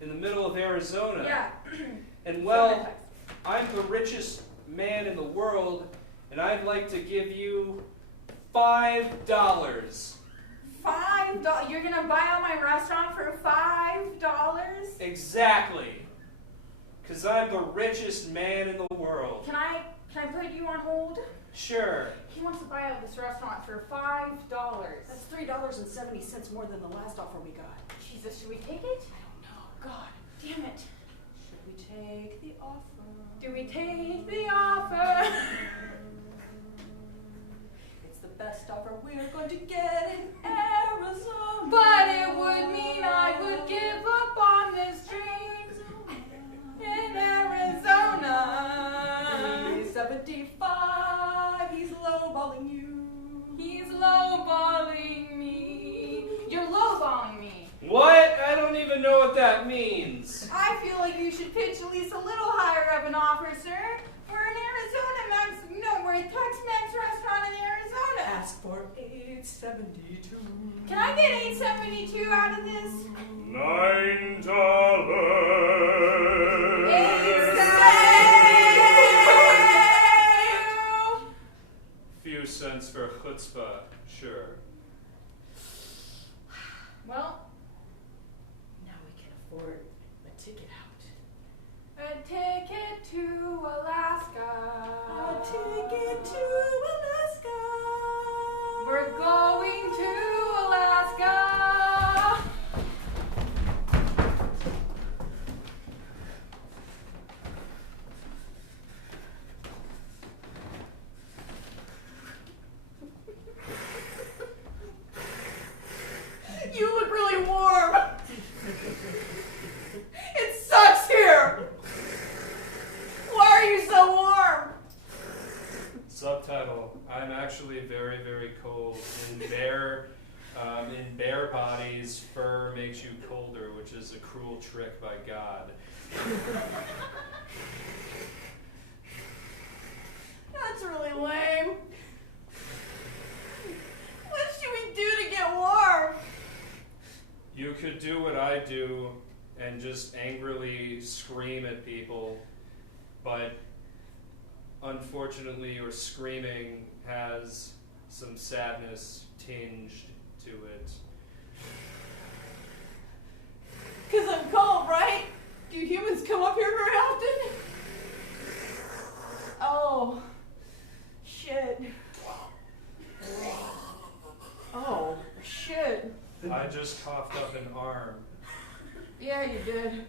in the middle of Arizona. Yeah. And well, I'm the richest man in the world, and I'd like to give you $5. $5? You're gonna buy out my restaurant for $5? Exactly. Because I'm the richest man in the world. Can I put you on hold? Sure. He wants to buy out this restaurant for $5. That's $3.70 more than the last offer we got. Jesus, should we take it? I don't know. God. Damn it. Should we take the offer? Do we take the offer? It's the best offer we're going to get in Arizona. But it would mean I would give up on this dream in Arizona. He's 75. He's lowballing you. He's lowballing me. You're lowballing me. What? I don't even know what that means. I feel like you should pitch at least a little higher of an offer, sir. We're an Arizona Max. No, we're a Tex-Mex restaurant in Arizona. Ask for $8.72. Can I get $8.72 out of this? $9. Few cents for chutzpah, sure. Well, Now we can afford a ticket out. a ticket to Alaska. A ticket to Alaska. We're going to Alaska. You look really warm. It sucks here. Why are you so warm? Subtitle: I'm actually very, very cold. In bear bodies, fur makes you colder, which is a cruel trick by God. That's really lame. What should we do to get warm? You could do what I do and just angrily scream at people, but unfortunately your screaming has some sadness tinged to it. Because I'm cold, right? Do humans come up here very often? Oh, shit. Oh, shit. I just coughed up an arm. Yeah, you did.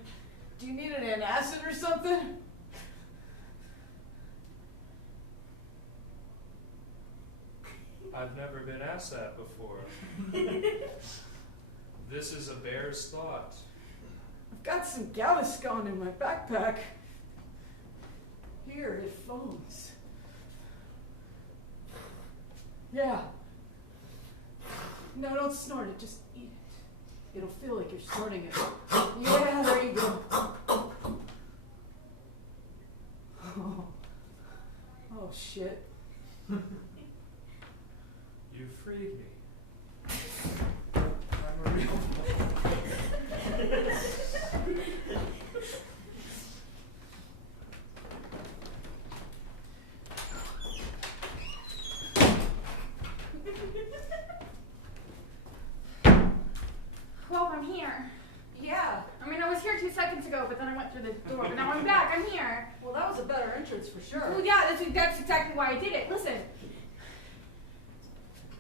Do you need an antacid or something? I've never been asked that before. This is a bear's thought. I've got some Gaviscon in my backpack. Here, it foams. Yeah. No, don't snort it, just eat it. It'll feel like you're snorting it. Yeah, there you go. Oh shit. You freed me. I'm a real Well, I'm here. Yeah. I mean, I was here 2 seconds ago, but then I went through the door. But now I'm back. I'm here. Well, that was a better entrance for sure. Well, yeah, that's exactly why I did it. Listen.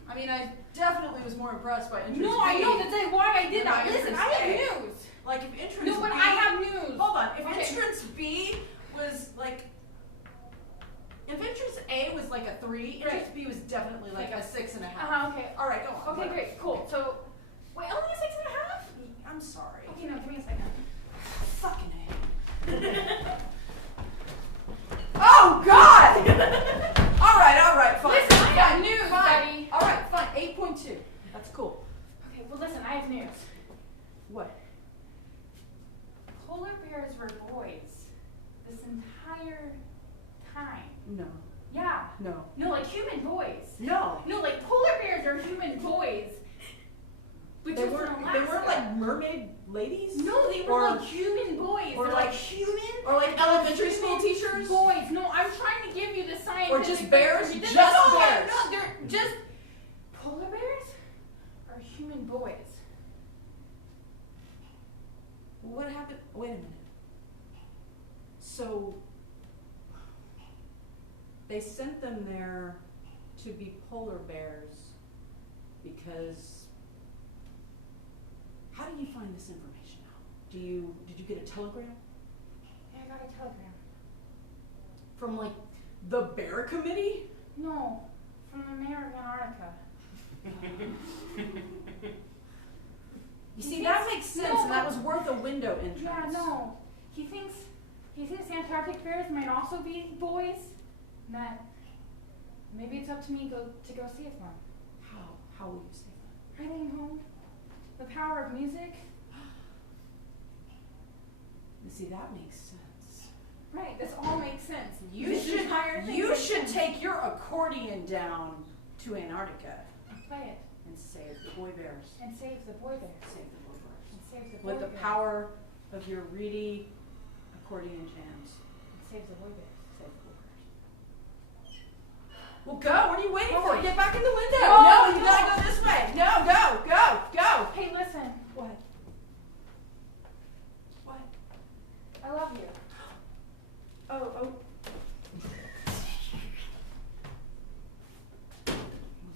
I mean, I definitely was more impressed by entrance No, I B. know that's why I did Then that. I Listen, I understand. have news. Like if entrance No, but B, I have news. Hold on. If Okay. entrance B was like, if entrance A was like a 3, entrance Right. B was definitely like a 6.5. Okay. All right, go on. Okay, great, cool. So, wait, only a 6.5? I'm sorry. Okay, no, give me a second. Fucking A. Oh God! all right, fine. Listen, I got Fine, news, fine. buddy. All right, fine. 8.2. That's cool. Okay, well, listen, I have news. What? Polar bears were boys this entire time. No. Yeah. No. No, like human boys. No. No, like polar bears are human boys. But They just in weren't Alaska. like mermaid ladies? No, they were Or- like human boys. or They're like human. Or like elementary school human teachers? Boys. No, I'm trying to give you the scientific. Or just bears? No, Just no, bears? No, they're just polar bears are human boys. What happened? Wait a minute. So they sent them there to be polar bears because how did you find this information out? Did you get a telegram Yeah, I got a telegram. from like the bear committee? No, from the mayor of Antarctica. You see, that makes sense, No, and that but- was worth a window entrance. Yeah, no. He thinks Antarctic bears might also be boys. And that maybe it's up to me to go save them. How will you save them? Writing home. The power of music. You see, that makes sense. Right, this all makes sense. You This should entire thing you makes should sense. take your accordion down to Antarctica Play it and save the boy bears. and save the boy bears. Save the boy bears. And save the boy With the bears. power of your reedy accordion jams. And save the boy bears. Save the boy bears. Well, go. What are you waiting for? wait. Get back in the window. No, No, you no. gotta go this way. No, go. Hey, listen. What? What? I love you. Oh. Well,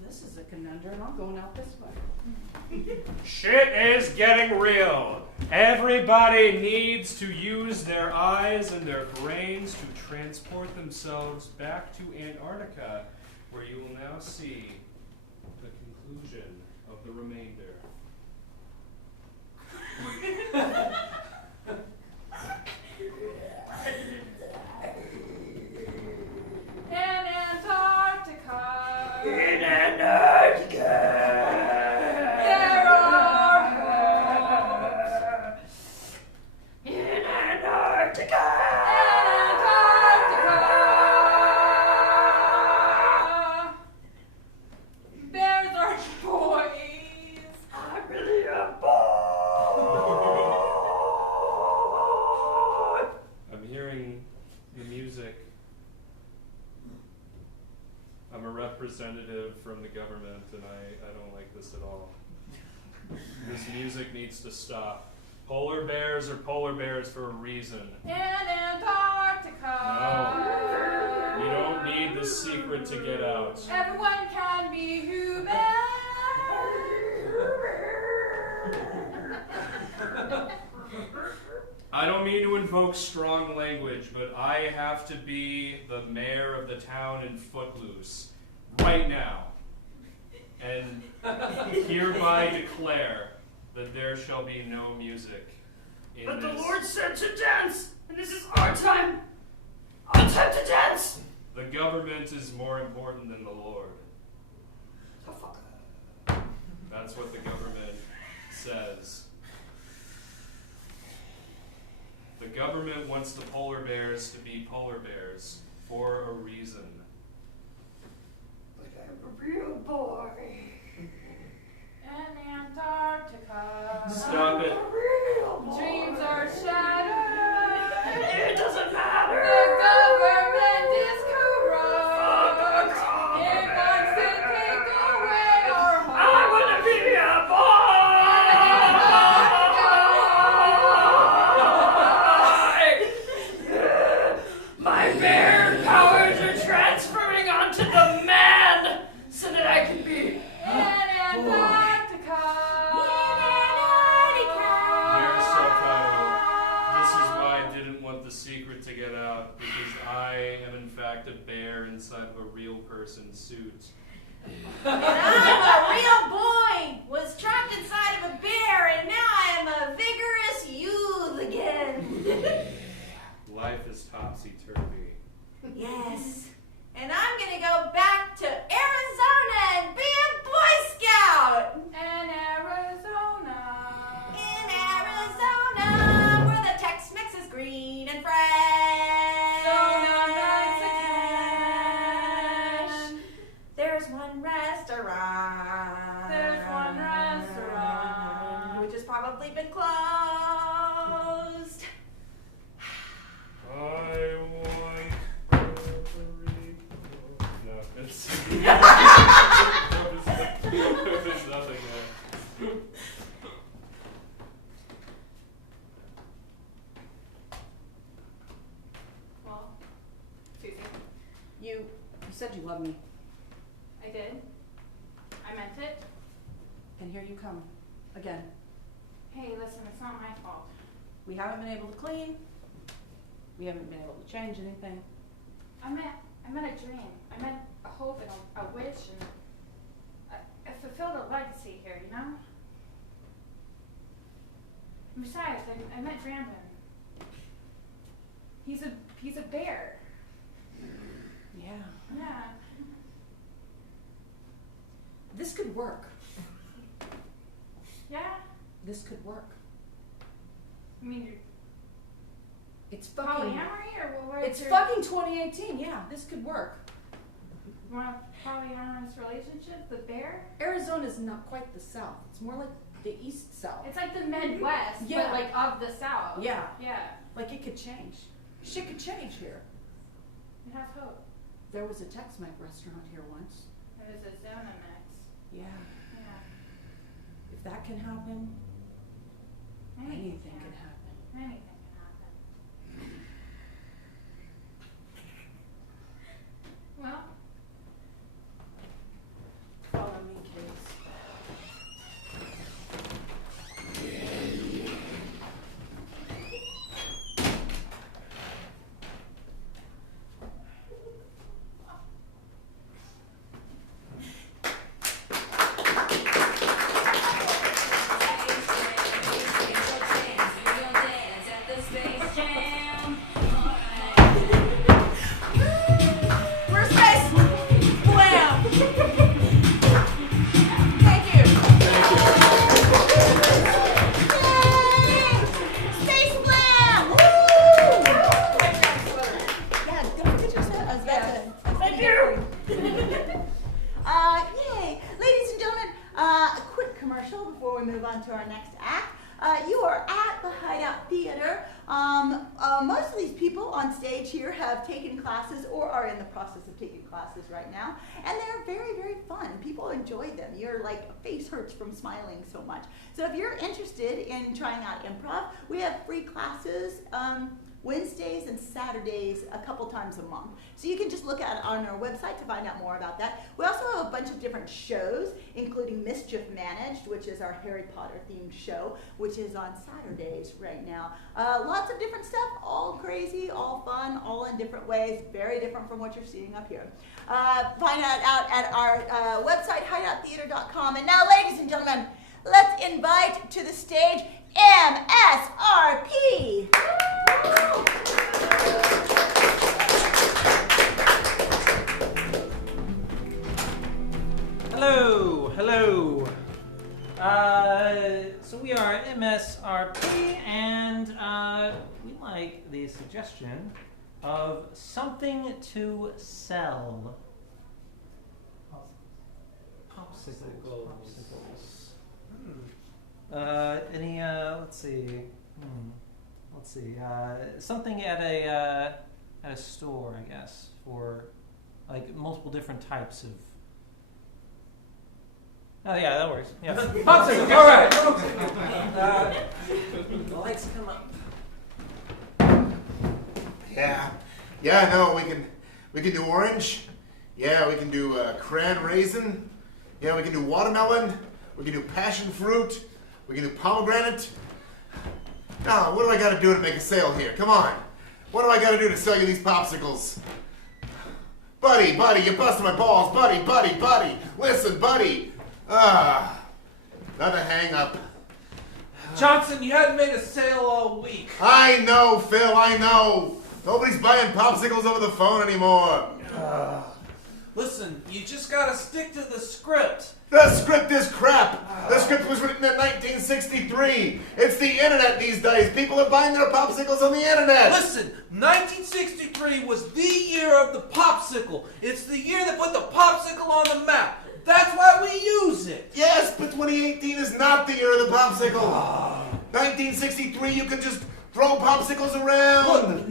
this is a conundrum. I'm going out this way. Shit is getting real. Everybody needs to use their eyes and their brains to transport themselves back to Antarctica, where you will now see the conclusion of the remainder. In Antarctica. In Antarctica. There are hopes. In Antarctica. Antarctica. Bears are boys. I'm really a boy. I'm hearing the music. I'm a representative from the government, and I don't like this at all. This music needs to stop. Polar bears are polar bears for a reason. In Antarctica. No. You don't need the secret to get out. Everyone can be human. I don't mean to invoke strong language, but I have to be the mayor of the town in Footloose right now, and hereby declare that there shall be no music in But the this. Lord said to dance, and this is our time. Our time to dance. The government is more important than the Lord. The fuck. That's what the government says. The government wants the polar bears to be polar bears for a reason. But I'm a real boy. In Antarctica. Stop it. I'm a real boy. Dreams are shattered. It doesn't matter. The government is corrupt. Fuck. It wants to take away our I home. wanna be a boy. My bear powers are transferring onto the man so that I can be. In Antarctica. Dear Sokato, this is why I didn't want the secret to get out, because I am in fact a bear inside of a real person's suit. And I'm a real boy, was trapped inside of a bear, and now I am a vigorous youth again. Life is topsy-turvy. Yes. And I'm gonna go back to Arizona and be a Boy Scout. In Arizona. In Arizona, where the Tex-Mex is green and fresh. Zona Mexican. There's one restaurant. There's one restaurant. said you loved me, I did. I meant it. and here you come, again. Hey, listen, it's not my fault. We haven't been able to clean. We haven't been able to change anything. I meant a dream. I meant a hope and a wish, and I fulfilled a legacy here, you know? And besides, I met Brandon. He's a bear. Yeah. Yeah. This could work. Yeah? This could work. I mean, you're It's fucking. polyamory, or what? It's fucking 2018. Yeah, this could work. You want a polyamorous relationship? The bear? Arizona's not quite the South. It's more like the East South. It's like the Midwest, Yeah. but like of the South. Yeah. Yeah. Like it could change. Shit could change here. It has hope. There was a Tex-Mex restaurant here once. It is a Zona mix. Yeah. Yeah. If that can happen, anything can can. happen. Anything can happen. Well, Follow me, kids. Where's Space? Blam! Thank you. Space Blam! Woo! Yeah, don't get yourself. I was about to. Thank you. Yay! Ladies and gentlemen, a quick commercial before we move on to our next act. You are at the Hideout Theater. Most of these people on stage here have taken classes or are in the process of taking classes right now, and they're very, very fun. People enjoy them. Your face hurts from smiling so much. So if you're interested in trying out improv, we have free classes. Wednesdays and Saturdays a couple times a month. So you can just look at it on our website to find out more about that. We also have a bunch of different shows, including Mischief Managed, which is our Harry Potter themed show, which is on Saturdays right now. Lots of different stuff, all crazy, all fun, all in different ways, very different from what you're seeing up here. Find out at our website, hideouttheater.com. And now, ladies and gentlemen, let's invite to the stage MSRP. Hello. So we are MSRP, and we like the suggestion of something to sell. Popsicles. Let's see. Something at a store, I guess, for like multiple different types of. Oh yeah, that works. Yeah. Popsicles. All right. The lights come up. Yeah. No, we can do orange. Yeah, we can do cran raisin. Yeah, we can do watermelon. We can do passion fruit. We can do pomegranate. Now, what do I got to do to make a sale here? Come on. What do I got to do to sell you these popsicles? Buddy, you're busting my balls. Buddy. Listen, buddy. Another hang up. Johnson, you hadn't made a sale all week. I know, Phil, I know. Nobody's buying popsicles over the phone anymore. Listen, you just gotta stick to the script. The script is crap. The script was written in 1963. It's the internet these days. People are buying their popsicles on the internet. Listen, 1963 was the year of the popsicle. It's the year that put the popsicle on the map. That's why we use it. Yes, but 2018 is not the year of the popsicle. 1963, you could just throw popsicles around. Look,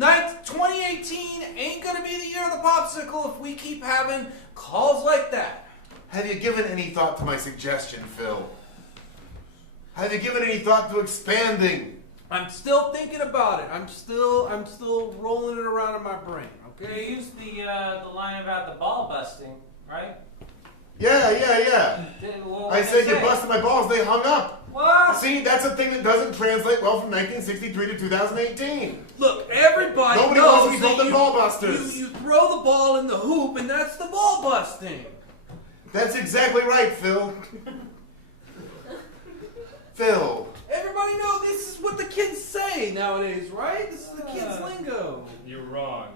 2018 ain't gonna be the year of the popsicle if we keep having calls like that. Have you given any thought to my suggestion, Phil? Have you given any thought to expanding? I'm still thinking about it. I'm still rolling it around in my brain. You Okay? used the line about the ball busting, right? Yeah. What I did said they you say? busted my balls. They hung up. What? See, that's a thing that doesn't translate well from 1963 to 2018. Look, everybody Nobody wants to knows be called that the ball busters. you throw the ball in the hoop, and that's the ball busting. That's exactly right, Phil. Phil. Everybody knows this is what the kids say nowadays, right? This is the kids' lingo. You're wrong.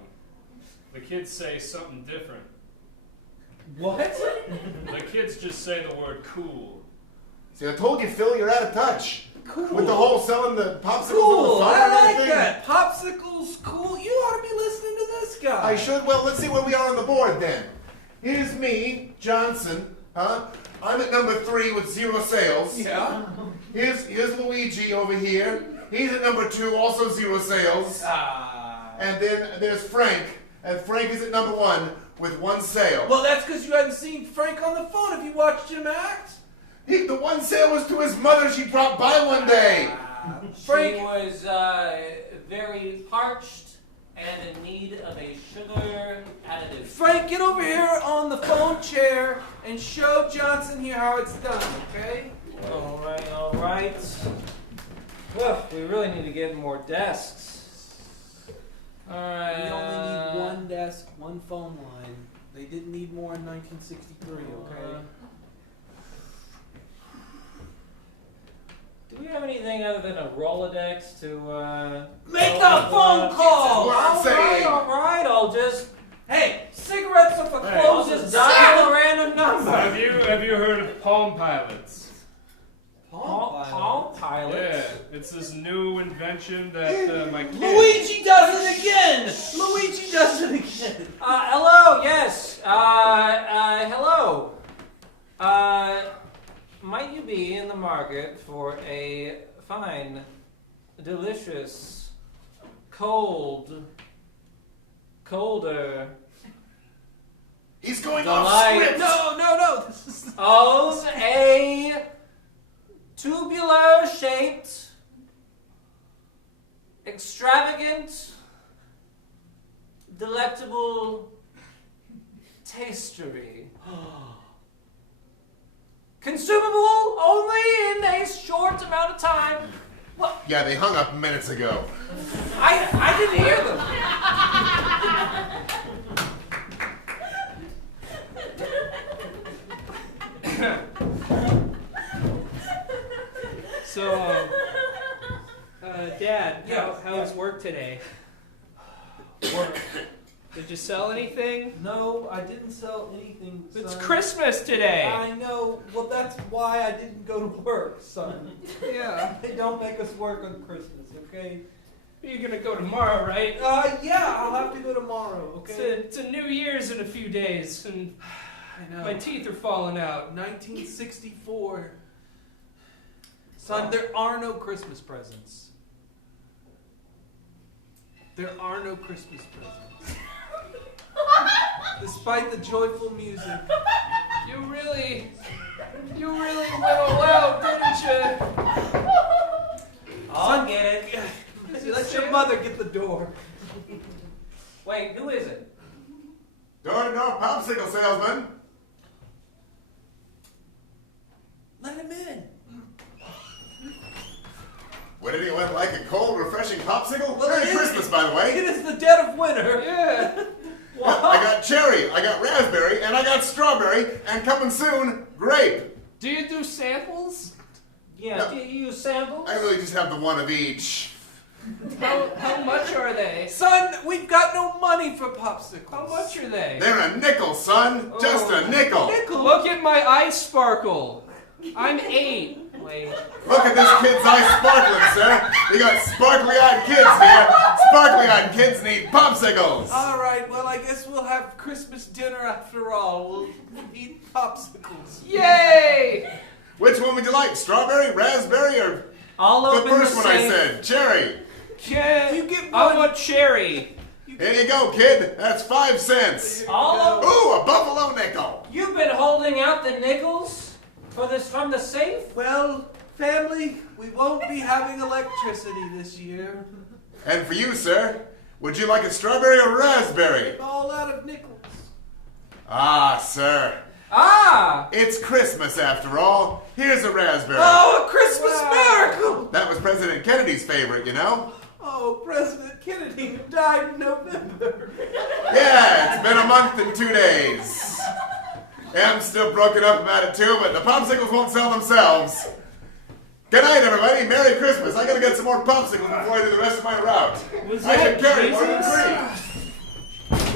The kids say something different. What? The kids just say the word cool. See, I told you, Phil, you're out of touch. Cool. With the whole selling the popsicles Cool. on the phone and I like everything. that. Popsicles, cool. You ought to be listening to this guy. I should. Well, let's see where we are on the board then. Here's me, Johnson. Huh? I'm at number 3 with 0 sales. Yeah. Here's Luigi over here. He's at number 2, also 0 sales. And then there's Frank. And Frank is at number 1 with 1 sale. Well, that's because you hadn't seen Frank on the phone. Have you watched him act? The 1 sale was to his mother. She dropped by one day. Frank. She was very parched and in need of a sugar additive. Frank, get over here on the phone chair and show Johnson here how it's done, okay? All right. Well, we really need to get more desks. All right. We only need 1 desk, 1 phone line. They didn't need more in 1963, okay? Do we have anything other than a Rolodex to Make a phone call! That's what I'm saying. All right, I'll just Hey, cigarettes off a Hey. close just is dial a random number. Have you heard of Palm Pilots? Palm Pilot. Yeah, it's this new invention that my kid. Luigi does it again! Luigi does it again! Hello. Yes. Hello. Might you be in the market for a fine, delicious, colder He's going Delight. off script. No. This is of a tubular-shaped, extravagant, delectable tastery. Consumable only in a short amount of time. What? Yeah, they hung up minutes ago. I didn't hear them. So, Dad, Yeah. how was work today? work. Did you sell anything? No, I didn't sell anything, son. It's Christmas today. I know. Well, that's why I didn't go to work, son. Yeah. They don't make us work on Christmas, okay? You're gonna go tomorrow, right? Yeah, I'll have to go tomorrow, okay? It's a New Year's in a few days, and I know. my teeth are falling out. 1964. Son, there are no Christmas presents. There are no Christmas presents. Despite the joyful music. You really went all out, didn't you? I'll get it. Let your mother get the door. Wait, who is it? Door-to-door popsicle salesman. Let him in. Would anyone like a cold, refreshing popsicle? Well, Merry it is- Christmas, by the It way. is the dead of winter. Yeah. I got cherry, I got raspberry, and I got strawberry, and coming soon, grape. Do you do samples? Yeah, No. do you use samples? I really just have the one of each. How much are they? Son, we've got no money for popsicles. How much are they? They're a nickel, son. Just a nickel. Look at my eyes sparkle. I'm 8. Wait. Look at this kid's eyes sparkling, sir. We got sparkly-eyed kids here. Sparkly-eyed kids need popsicles. All right, well, I guess we'll have Christmas dinner after all. We'll eat popsicles. Yay! Which one would you like? Strawberry, raspberry, or I'll the open first the one I safe. said? Cherry. Can You get I one. want cherry. Here you go, kid. That's 5 cents. I'll open. Ooh, a buffalo nickel. You've been holding out the nickels for this from the safe? Well, family, we won't be having electricity this year. And for you, sir, Would you like a strawberry or raspberry? All out of nickels. Ah, sir. Ah! It's Christmas after all. Here's a raspberry. Oh, a Christmas miracle! That was President Kennedy's favorite, you know? Oh, President Kennedy died in November. Yeah, it's been a month and 2 days. I'm still broken up about it too, but the popsicles won't sell themselves. Good night, everybody. Merry Christmas. I gotta get some more popsicles before I do the rest of my route. Was I that can carry more than Jesus? 3.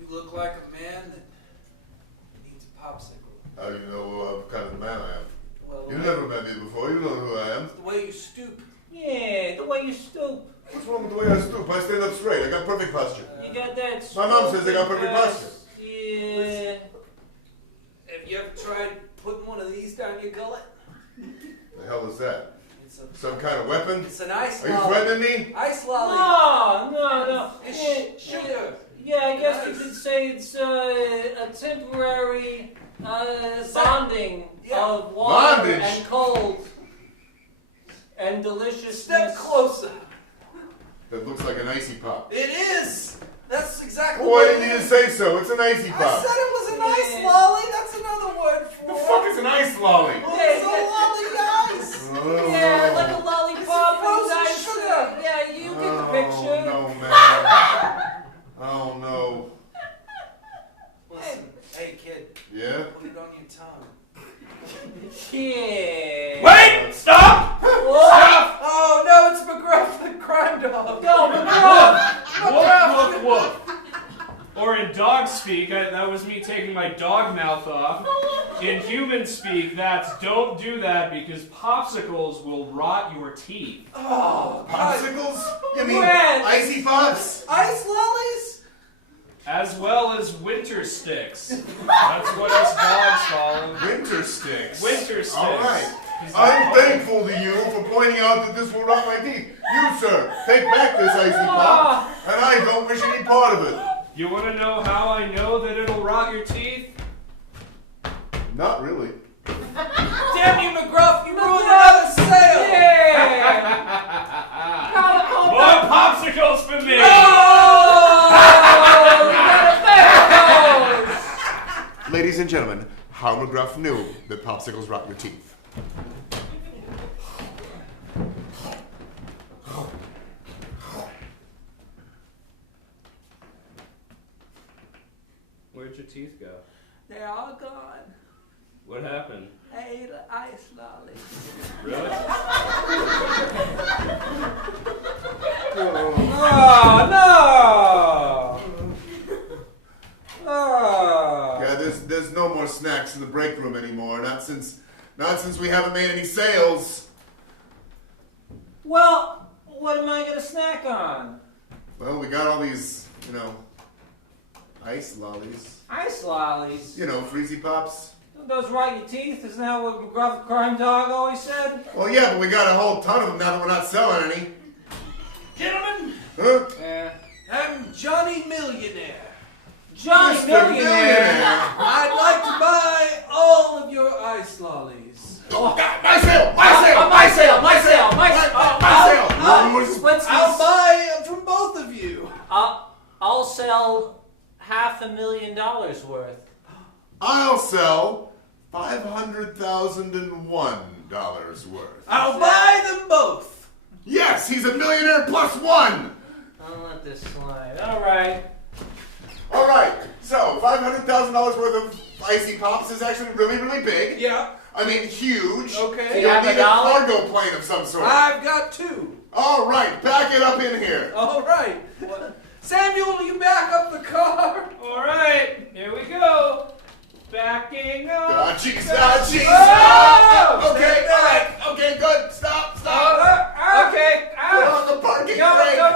You look like a man that needs a popsicle. How do you know what kind of man I am? Well, You've never met me before. You know who I am. the way you stoop. Yeah, the way you stoop. What's wrong with the way I stoop? I stand up straight. I got perfect posture. You got that. My mom says I got perfect stooping, posture. Yeah. Have you ever tried putting one of these down your gullet? The hell is that? It's Some kind of weapon? an ice Are you lolly. threatening me? Ice lolly. No. It's sugar. Yeah, I guess you could say it's a temporary bonding Yeah. of water Bondage? and cold and deliciousness. Step closer. That looks like an icy pop. It is. That's exactly Well, what why it didn't you is. say so? It's an icy I pop. said it was an ice Yeah. lolly. That's another word for The it. fuck is an ice lolly? Well, it's a lolly ice. Oh, Yeah, no. like a lollipop. Frozen with ice. sugar. Yeah, you get the picture. Oh, no, man. Oh, no. Listen, hey kid, Yeah? put it on your tongue. Yeah. Wait! Stop! What? Oh no, it's McGruff the crime dog. No, McGruff. Woof, woof, woof. Or in dog speak, that was me taking my dog mouth off. In human speak, that's don't do that because popsicles will rot your teeth. Oh, Popsicles? You mean When? icy pops? ice lollies? As well as winter sticks. That's what us dogs call them. Winter sticks. Winter sticks. All right. I'm thankful to you for pointing out that this will rot my teeth. You, sir, take back this icy pop, and I don't wish any part of it. You want to know how I know that it'll rot your teeth? Not really. Damn you, McGruff! You ruined another sale. Yeah. More popsicles for me! Ladies and gentlemen, how McGruff knew that popsicles rot your teeth. Where'd your teeth go? They're all gone. What happened? I ate an ice lolly. Really? No. Yeah, there's no more snacks in the break room anymore. Not since we haven't made any sales. Well, what am I gonna snack on? Well, we got all these, ice lollies. Ice lollies. Freezy pops. Don't those rot your teeth? Isn't that what McGruff the crime dog always said? Well, yeah, but we got a whole ton of them now that we're not selling any. Gentlemen, Huh? Yeah. I'm Johnny Millionaire. Johnny Mr. Millionaire. I'd like to buy all of your ice lollies. Oh, God, my sale! My sale! My sale. My sale! I'll buy from both of you. I'll sell $500,000 worth. I'll sell $500,001 worth. I'll buy them both. Yes, he's a millionaire plus one! I'll let this slide. All right. All right, so $500,000 worth of icy pops is actually really, really big. Yeah, I mean, huge. Okay. You'll have a need a dollar? cargo plane of some sort. I've got two. All right, back it up in here. All right. Samuel, will you back up the car? Alright, here we go. Backing up. Ah, cheese, ah, cheese. Oh! Okay, all right, okay, good. Stop. Okay. Put on the parking Go, brake. go,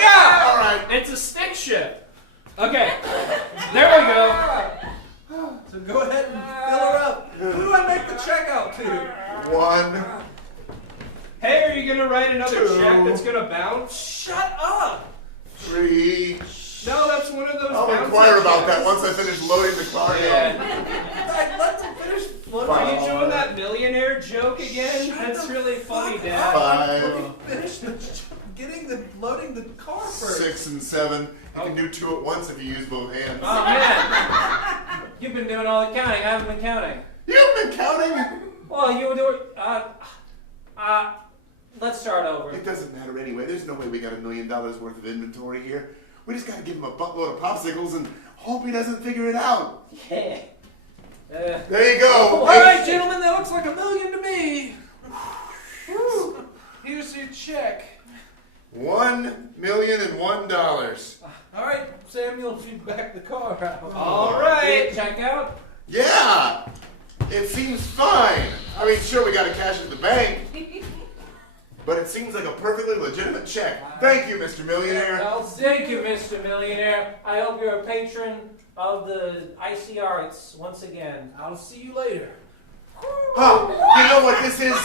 Yeah! All right. It's a stick shift. Okay, there we go. So go ahead and fill her up. Who do I make the check out to? 1, Hey, are you gonna write another Two. check that's gonna bounce? Shut up. 3, No, that's one of those. I'll bouncy inquire about that checks. once I finish loading the car. Yeah. Let him finish Are you doing that millionaire joke again? That's really funny, Dad. Five, Finish loading the car first. 6, and 7. You can do 2 at once if you use both hands. Oh man, you've been doing all the counting. I haven't been counting. You've been counting? Well, you were doing. Let's start over. It doesn't matter anyway. There's no way we got $1 million worth of inventory here. We just gotta give him a buttload of popsicles and hope he doesn't figure it out. Yeah. There you go. All right, gentlemen, that looks like $1 million to me. Here's your check. $1,000,001. All right, Samuel, you back the car out. All right. Check out. Yeah, it seems fine. I mean, sure, we gotta cash it at the bank, but it seems like a perfectly legitimate check. Thank you, Mr. Millionaire. Well, thank you, Mr. Millionaire. I hope you're a patron of the icy arts once again. I'll see you later. Huh, you know what this is?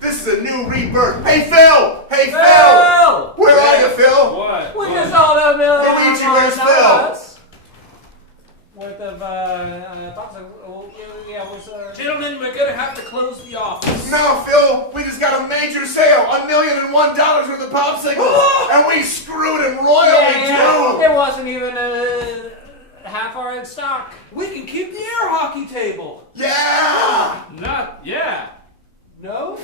This is a new rebirth. Hey, Phil! Hey, Phil! Phil! Where are you, Phil? What? We just all $1 million. Luigi, where's Phil? Worth of popsicle. Yeah, was Gentlemen, we're gonna have to close the office. No, Phil, we just got a major sale. $1,001 worth of popsicles. And we screwed him royally, too. It wasn't even half our in stock. We can keep the air hockey table. Yeah! Yeah. No?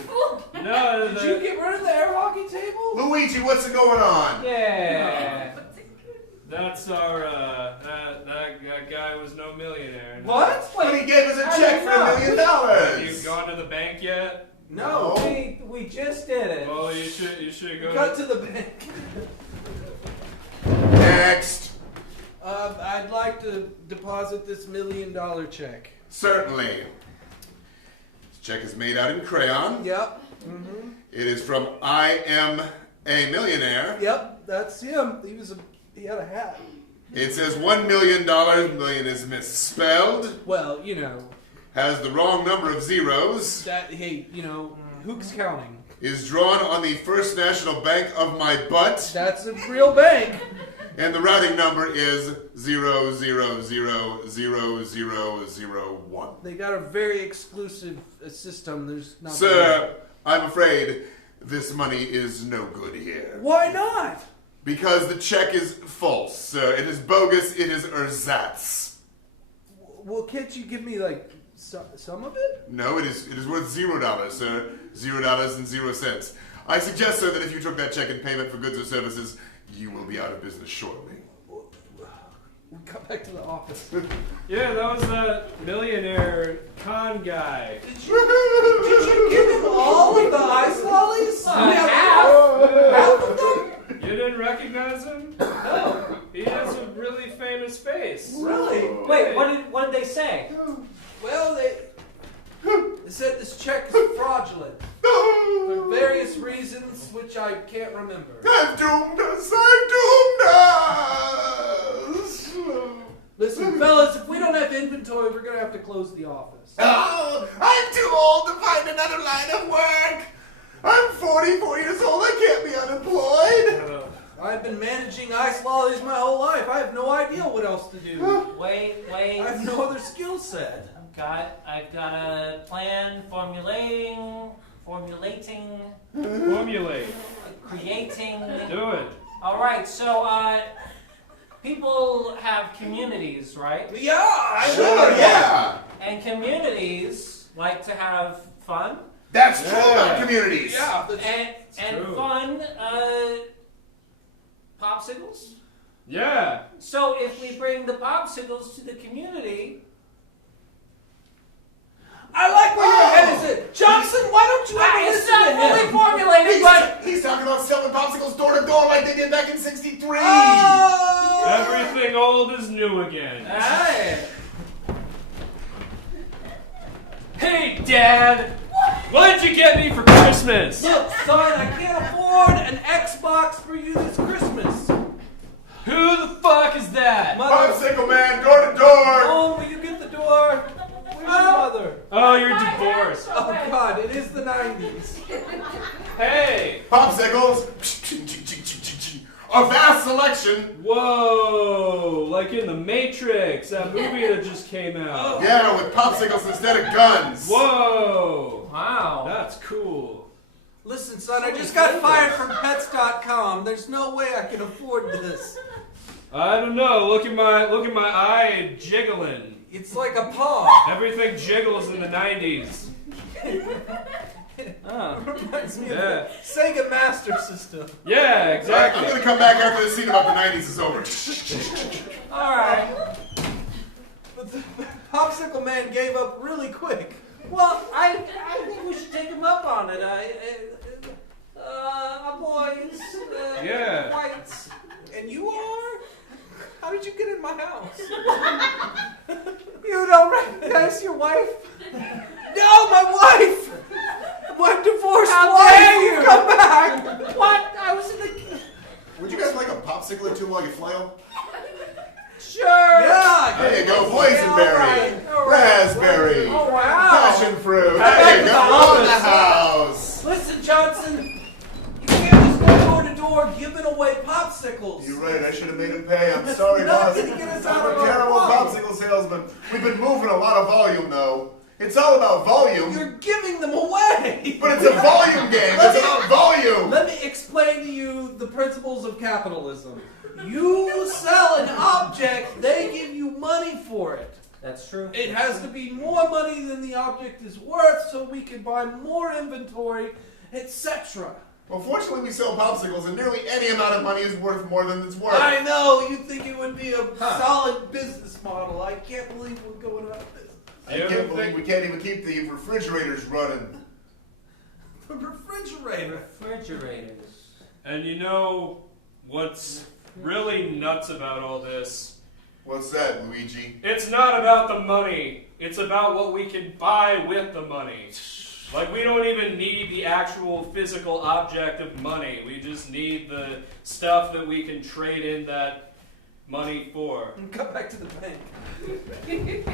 No. Did you get rid of the air hockey table? Luigi, what's going on? Yeah. That's our. That guy was no millionaire. What? But he gave us a check for $1 million. Have you gone to the bank yet? No. We just did it. Well, you should go. Cut to the bank. Next. I'd like to deposit this $1 million check. Certainly. This check is made out in crayon. Yep. Mm-hmm. It is from I Am a Millionaire. Yep, that's him. He had a hat. It says $1 million. Million is misspelled. Well, you know. Has the wrong number of zeros. Hey, you know, who's counting? Is drawn on the First National Bank of my butt. That's a real bank. And the routing number is 0000001. They got a very exclusive system. There's not. Sir, I'm afraid this money is no good here. Why not? Because the check is false, sir. It is bogus. It is ersatz. Well, can't you give me like some of it? No, it is worth $0, sir. $0.00. I suggest, sir, that if you took that check in payment for goods or services, you will be out of business shortly. We got back to the office. Yeah, that was that millionaire con guy. Did you give him all of the ice lollies? Half of them? You didn't recognize him? No. He has a really famous face. Really? Wait, what did they say? Well, they said this check is fraudulent for various reasons, which I can't remember. I've doomed us! I've doomed us! Listen, fellas, if we don't have inventory, we're gonna have to close the office. Oh, I'm too old to find another line of work! I'm 44 years old, I can't be unemployed! I've been managing ice lollies my whole life. I have no idea what else to do. Wait. I have no other skill set. I've got a plan formulating, Formulate. creating. Do it. All right, so people have communities, right? Yeah, I Sure, know. yeah! And communities like to have fun That's true about communities! Yeah, and true. fun popsicles. Yeah. So if we bring the popsicles to the community, I like where your head is at. Johnson, why don't you ever it's listen not to fully him? formulated, but He's talking about selling popsicles door to door like they did back in '63! Oh! Everything old is new again. hey, Hey, Dad. What did you get me for Christmas? Look, son, I can't afford an Xbox for you this Christmas. Who the fuck is that? Mother, Popsicle man, door to door! oh, will you get the door? Where's your mother? Oh, you're divorced. Oh, God, it is the 90s. Hey. Popsicles! A vast selection. Whoa! Like in The Matrix, that movie that just came out. Yeah, with popsicles instead of guns. Whoa! Wow. That's cool. Listen, son, I just got fired from Pets.com. There's no way I can afford this. I don't know. Look at my eye jiggling. It's like a paw. Everything jiggles in the 90s. Oh. Reminds me of Yeah. the Sega Master System. Yeah, Alright, exactly. I'm gonna come back after the scene about the 90s is over. Alright. But the Popsicle Man gave up really quick. Well, I think we should take him up on it. Boys. Yeah. Whites. And you are? How did you get in my house? You don't recognize your wife? No, my wife! My divorced How wife! dare you! Come back! What? I was in the... Would you guys like a popsicle or two while you flail? Sure. Yeah! There you go, boysenberry, raspberry, Oh, wow. passion fruit. Back There to you the go, on the house. Listen, Johnson, you can't just go door to door giving away popsicles. You're right, I should have made him pay. I'm sorry, not boss. gonna get us out I'm of a our terrible problem. popsicle salesman. We've been moving a lot of volume, though. It's all about volume. You're giving them away! But it's a volume game. It's about volume. Let me explain to you the principles of capitalism. You sell an object, they give you money for it. That's true. It has to be more money than the object is worth so we can buy more inventory, etc. Well, fortunately, we sell popsicles, and nearly any amount of money is worth more than it's worth. I know, you think it would be a solid business model. I can't believe we're going out of business. I can't believe we can't even keep the refrigerators running. The refrigerator. Refrigerators. And you know what's really nuts about all this? What's that, Luigi? It's not about the money. It's about what we can buy with the money. Like, we don't even need the actual physical object of money. We just need the stuff that we can trade in that money for. And come back to the bank.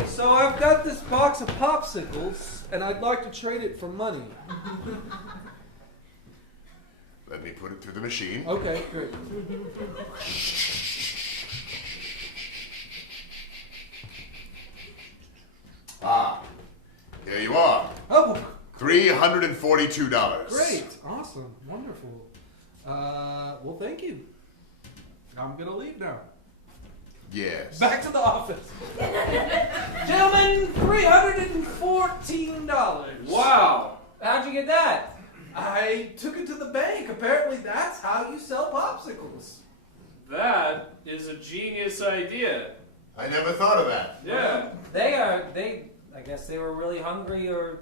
So I've got this box of popsicles, and I'd like to trade it for money. Let me put it through the machine. Okay, good. Ah, here you are. Oh, $342. great. Awesome. Wonderful. Well, thank you. I'm going to leave now. Yes. Back to the office. Gentlemen, $314. Wow! How'd you get that? I took it to the bank. Apparently that's how you sell popsicles. That is a genius idea. I never thought of that. Yeah. I guess they were really hungry or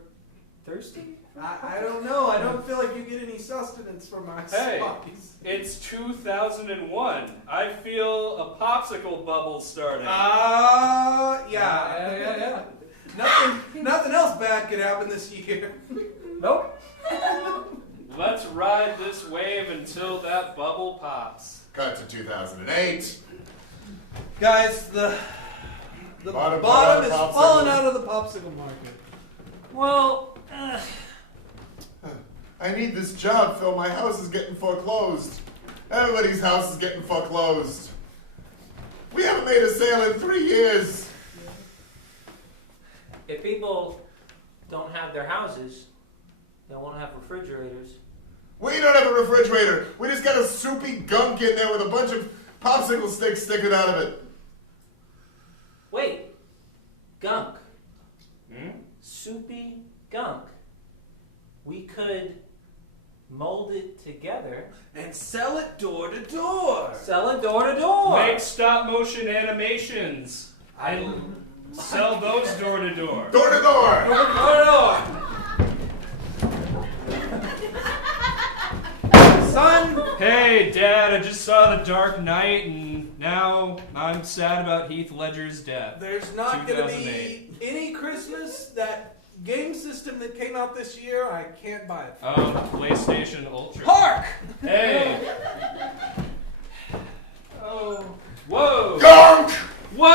thirsty? I don't know. I don't feel like you get any sustenance from my Hey. supplies. It's 2001. I feel a popsicle bubble starting. Yeah. Nothing else bad could happen this year. Nope. Let's ride this wave until that bubble pops. Cut to 2008. Guys, the Bottom bottom is popsicles. falling out of the popsicle market. Well, I need this job, Phil. My house is getting foreclosed. Everybody's house is getting foreclosed. We haven't made a sale in 3 years. if people don't have their houses, they won't have refrigerators. We don't have a refrigerator. We just got a soupy gunk in there with a bunch of popsicle sticks sticking out of it. Wait, gunk. Hmm? Soupy gunk. We could mold it together, And sell it door to door. sell it door to door. Make stop motion animations and sell those door to door. Door to door. Door to door. Son, Hey, Dad, I just saw The Dark Knight, and now I'm sad about Heath Ledger's death. there's not going to be 2008. any Christmas. That game system that came out this year, I can't buy it. Oh, the PlayStation Ultra. Hark! Hey! Oh. Whoa! Gunk. Whoa!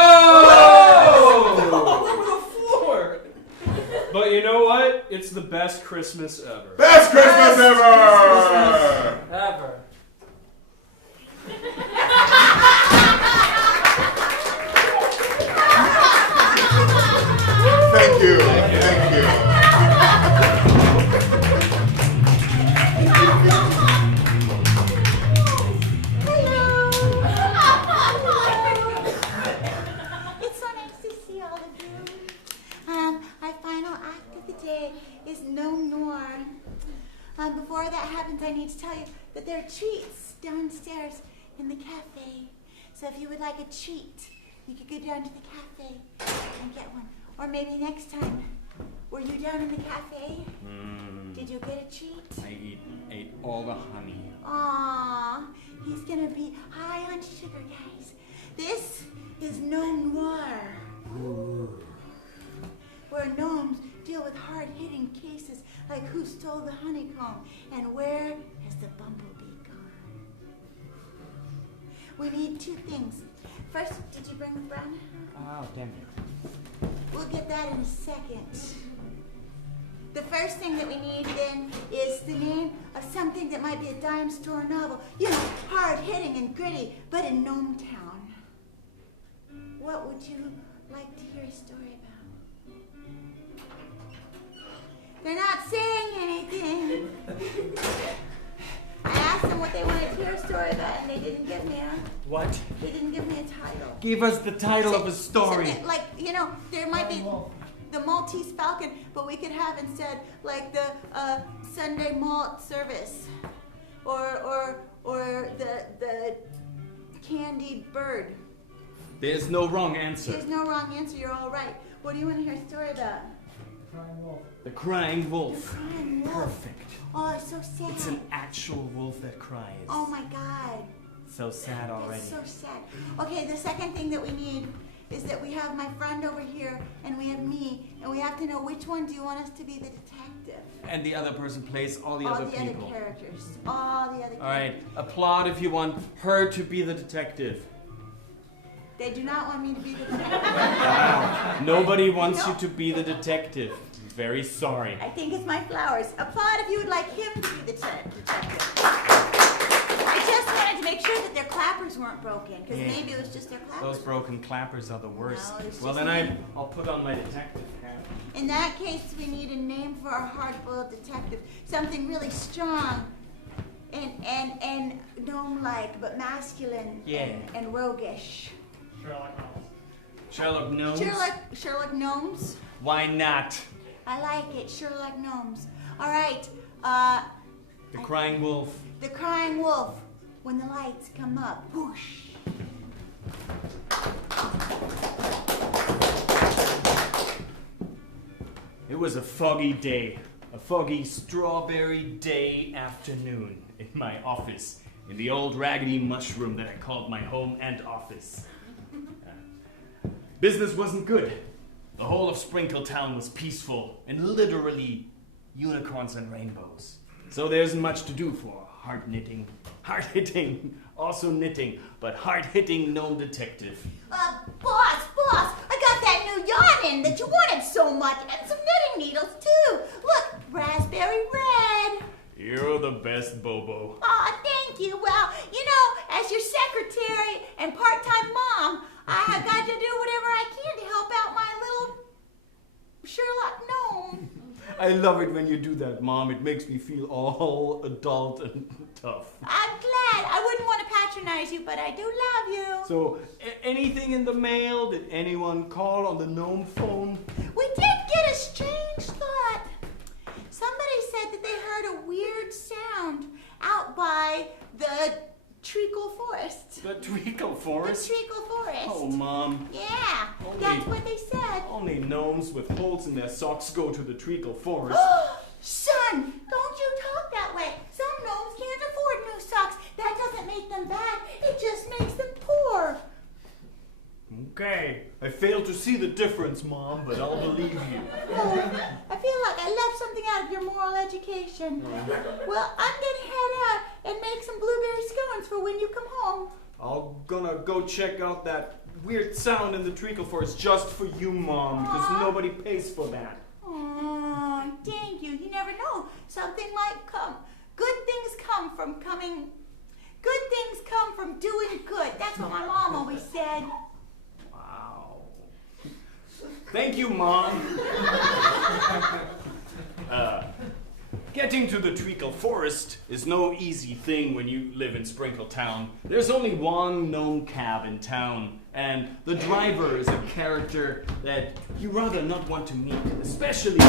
All over the floor. But you know what? It's the best Christmas ever. Best Christmas Best ever. Ever. is Gnome Noir. Before that happens, I need to tell you that there are treats downstairs in the cafe. So if you would like a treat, you could go down to the cafe and get one. Or maybe next time, were you down in the cafe? Did you get a treat? I ate all the honey. Aww, he's gonna be high on sugar, guys. This is Gnome Noir. Where gnomes deal with hard-hitting cases like who stole the honeycomb and where has the bumblebee gone. We need two things. First, did you bring the brown? Oh, damn it. We'll get that in a second. The first thing that we need then is the name of something that might be a dime store novel. You know, hard-hitting and gritty, but in Gnome Town. What would you like to hear a story about? They're not saying anything. I asked them what they wanted to hear a story about, and they didn't give me a... What? They didn't give me a title. Give us the title of a story. Something like, you know, there might be the Maltese Falcon, but we could have instead like the Sunday malt service, or the candied bird. There's no wrong answer. There's no wrong answer. You're all right. What do you want to hear a story about? The crying wolf. The crying wolf. Perfect. Oh, it's so sad. It's an actual wolf that cries. Oh my God. So sad already. It's so sad. Okay, the second thing that we need is that we have my friend over here and we have me, and we have to know which one do you want us to be the detective. And the other person plays all the All other the people. other characters. All the other All right, characters. applaud if you want her to be the detective. They do not want me to be the detective. Wow. Nobody wants No. you to be the detective. Very sorry. I think it's my flowers. Applaud if you would like him to be the detective. I just wanted to make sure that their clappers weren't broken, because Yeah. maybe it was just their clappers. Those broken clappers are the worst. No, it's Well, just then me. I'll put on my detective hat. In that case, we need a name for our hard-boiled detective. Something really strong and gnome-like, but masculine and roguish. Sherlock Gnomes? Sherlock Gnomes? Why not? I like it, Sherlock Gnomes. All right, The Crying Wolf. the crying wolf. When the lights come up, whoosh. It was a foggy day. A foggy strawberry day afternoon in my office. In the old raggedy mushroom that I called my home and office. Business wasn't good. The whole of Sprinkle Town was peaceful and literally unicorns and rainbows. So there isn't much to do for hard-hitting, also knitting, but hard-hitting gnome detective. Boss, I got that new yarn in that you wanted so much, and some knitting needles too. Look, raspberry red. You're the best, Bobo. Aw, thank you. Well, you know, as your secretary and part-time mom, I have got to do whatever I can to help out my little Sherlock gnome. I love it when you do that, Mom. It makes me feel all adult and tough. I'm glad. I wouldn't want to patronize you, but I do love you. So, anything in the mail? Did anyone call on the gnome phone? We did get a strange thought. Somebody said that they heard a weird sound out by the treacle forest. The treacle forest? The treacle forest. Oh, Mom. Yeah, that's what they said. Only gnomes with holes in their socks go to the treacle forest. Son, don't you talk that way. Some gnomes can't afford new socks. That doesn't make them bad. It just makes them poor. Okay. I fail to see the difference, Mom, but I'll believe you. Oh, I feel like I left something out of your moral education. Well, I'm gonna head out and make some blueberry scones for when you come home. I'm gonna go check out that weird sound in the treacle forest just for you, Mom, because nobody pays for that. Oh, thank you. You never know. Something might come. Good things come from doing good. That's what my mom always said. Wow. Thank you, Mom. Getting to the treacle forest is no easy thing when you live in Sprinkle Town. There's only one gnome cab in town, and the driver is a character that you rather not want to meet, especially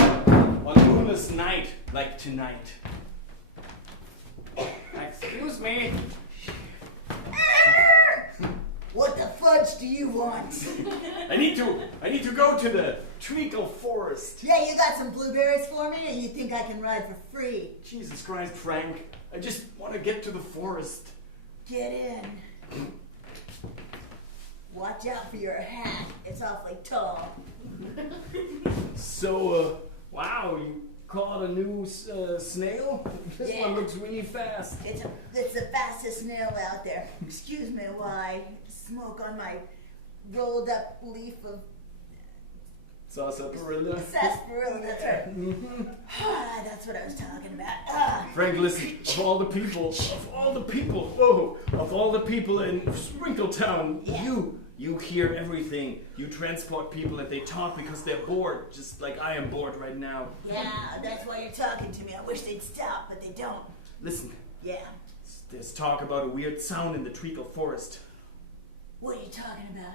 On a moonless night like tonight. Excuse me. What the fudge do you want? I need to go to the treacle forest. Yeah, you got some blueberries for me, and you think I can ride for free? Jesus Christ, Frank. I just want to get to the forest. Get in. Watch out for your hat. It's awfully tall. So, wow, you caught a new snail? This Yeah. one looks really fast. It's the fastest snail out there. Excuse me while I smoke on my rolled up leaf of Sarsaparilla. sarsaparilla. That's right. That's what I was talking about. Frank, listen, of all the people in Sprinkletown, Yeah. you hear everything. You transport people and they talk because they're bored, just like I am bored right now. Yeah, that's why you're talking to me. I wish they'd stop, but they don't. Listen, Yeah. there's talk about a weird sound in the treacle forest. What are you talking about?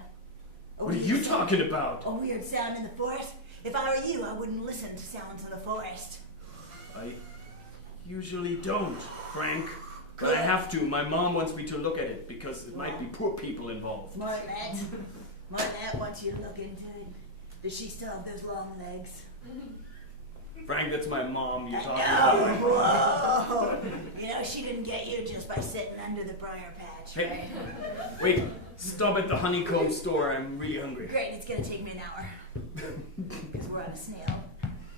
What are you talking about? A weird sound in the forest? If I were you, I wouldn't listen to sounds in the forest. I usually don't, Frank. But I have to. My mom wants me to look at it because it might be poor people involved. Marlette wants you to look into it. Does she still have those long legs? Frank, that's my mom you're talking No, about. whoa. You know, she didn't get you just by sitting under the briar patch, right? Hey, wait, stop at the honeycomb store. I'm really hungry. Great, it's gonna take me an hour. Because we're on a snail.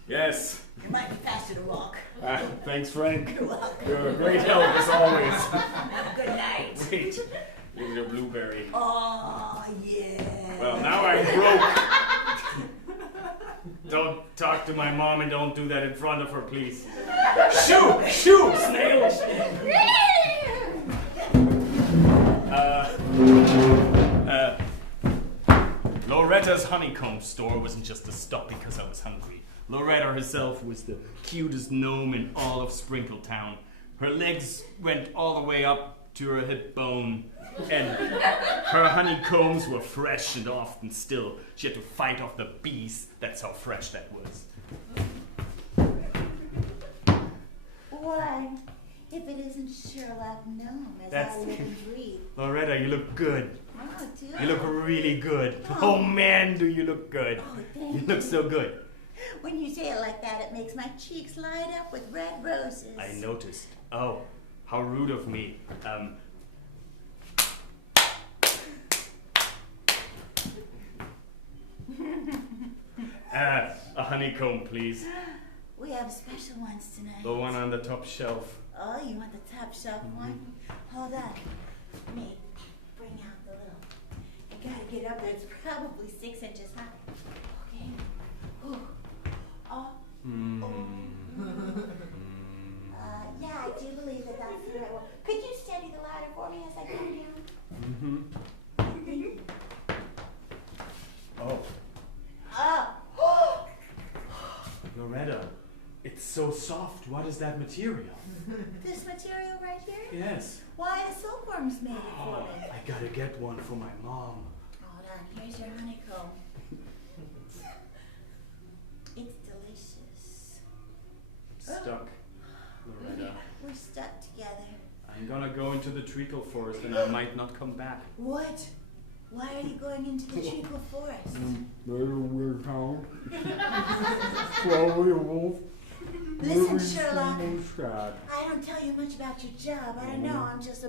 Yes. It might be faster to walk. Thanks, Frank. You're welcome. You're a great help as always. Have a good night. Wait, here's your blueberry. Oh, yeah. Well, now I'm broke. Don't talk to my mom and don't do that in front of her, please. Shoo! Shoo! Snail! Loretta's honeycomb store wasn't just a stop because I was hungry. Loretta herself was the cutest gnome in all of Sprinkletown. Her legs went all the way up to her hip bone, and her honeycombs were fresh and often still. She had to fight off the bees. That's how fresh that was. Why, if it isn't Sherlock Gnome, as That's- I live and breathe. Loretta, you look good. Oh, do You look really good. Oh man, do you look good. Oh, You thank look so good. When you say it like that, it makes my cheeks light up with red roses. I noticed. Oh, how rude of me. A honeycomb, please. We have special ones tonight. The one on the top shelf. Oh, you want the top shelf one? Hold on. Let me bring out the little. You gotta get up there. It's probably 6 inches high. Okay. Ooh. Oh. Yeah, I do believe that that's the right one. Could you steady the ladder for me as I come down? Oh, Oh. Loretta, it's so soft. What is that material? This material right here? Yes. Why, the silkworms made it for Oh, me. I gotta get one for my mom. Hold on, here's your honeycomb. It's delicious. Stuck, Loretta. We're stuck together. I'm gonna go into the treacle forest and I might not come back. What? Why are you going into the treacle forest? Listen, Sherlock. I don't tell you much about your job. I don't know. I'm just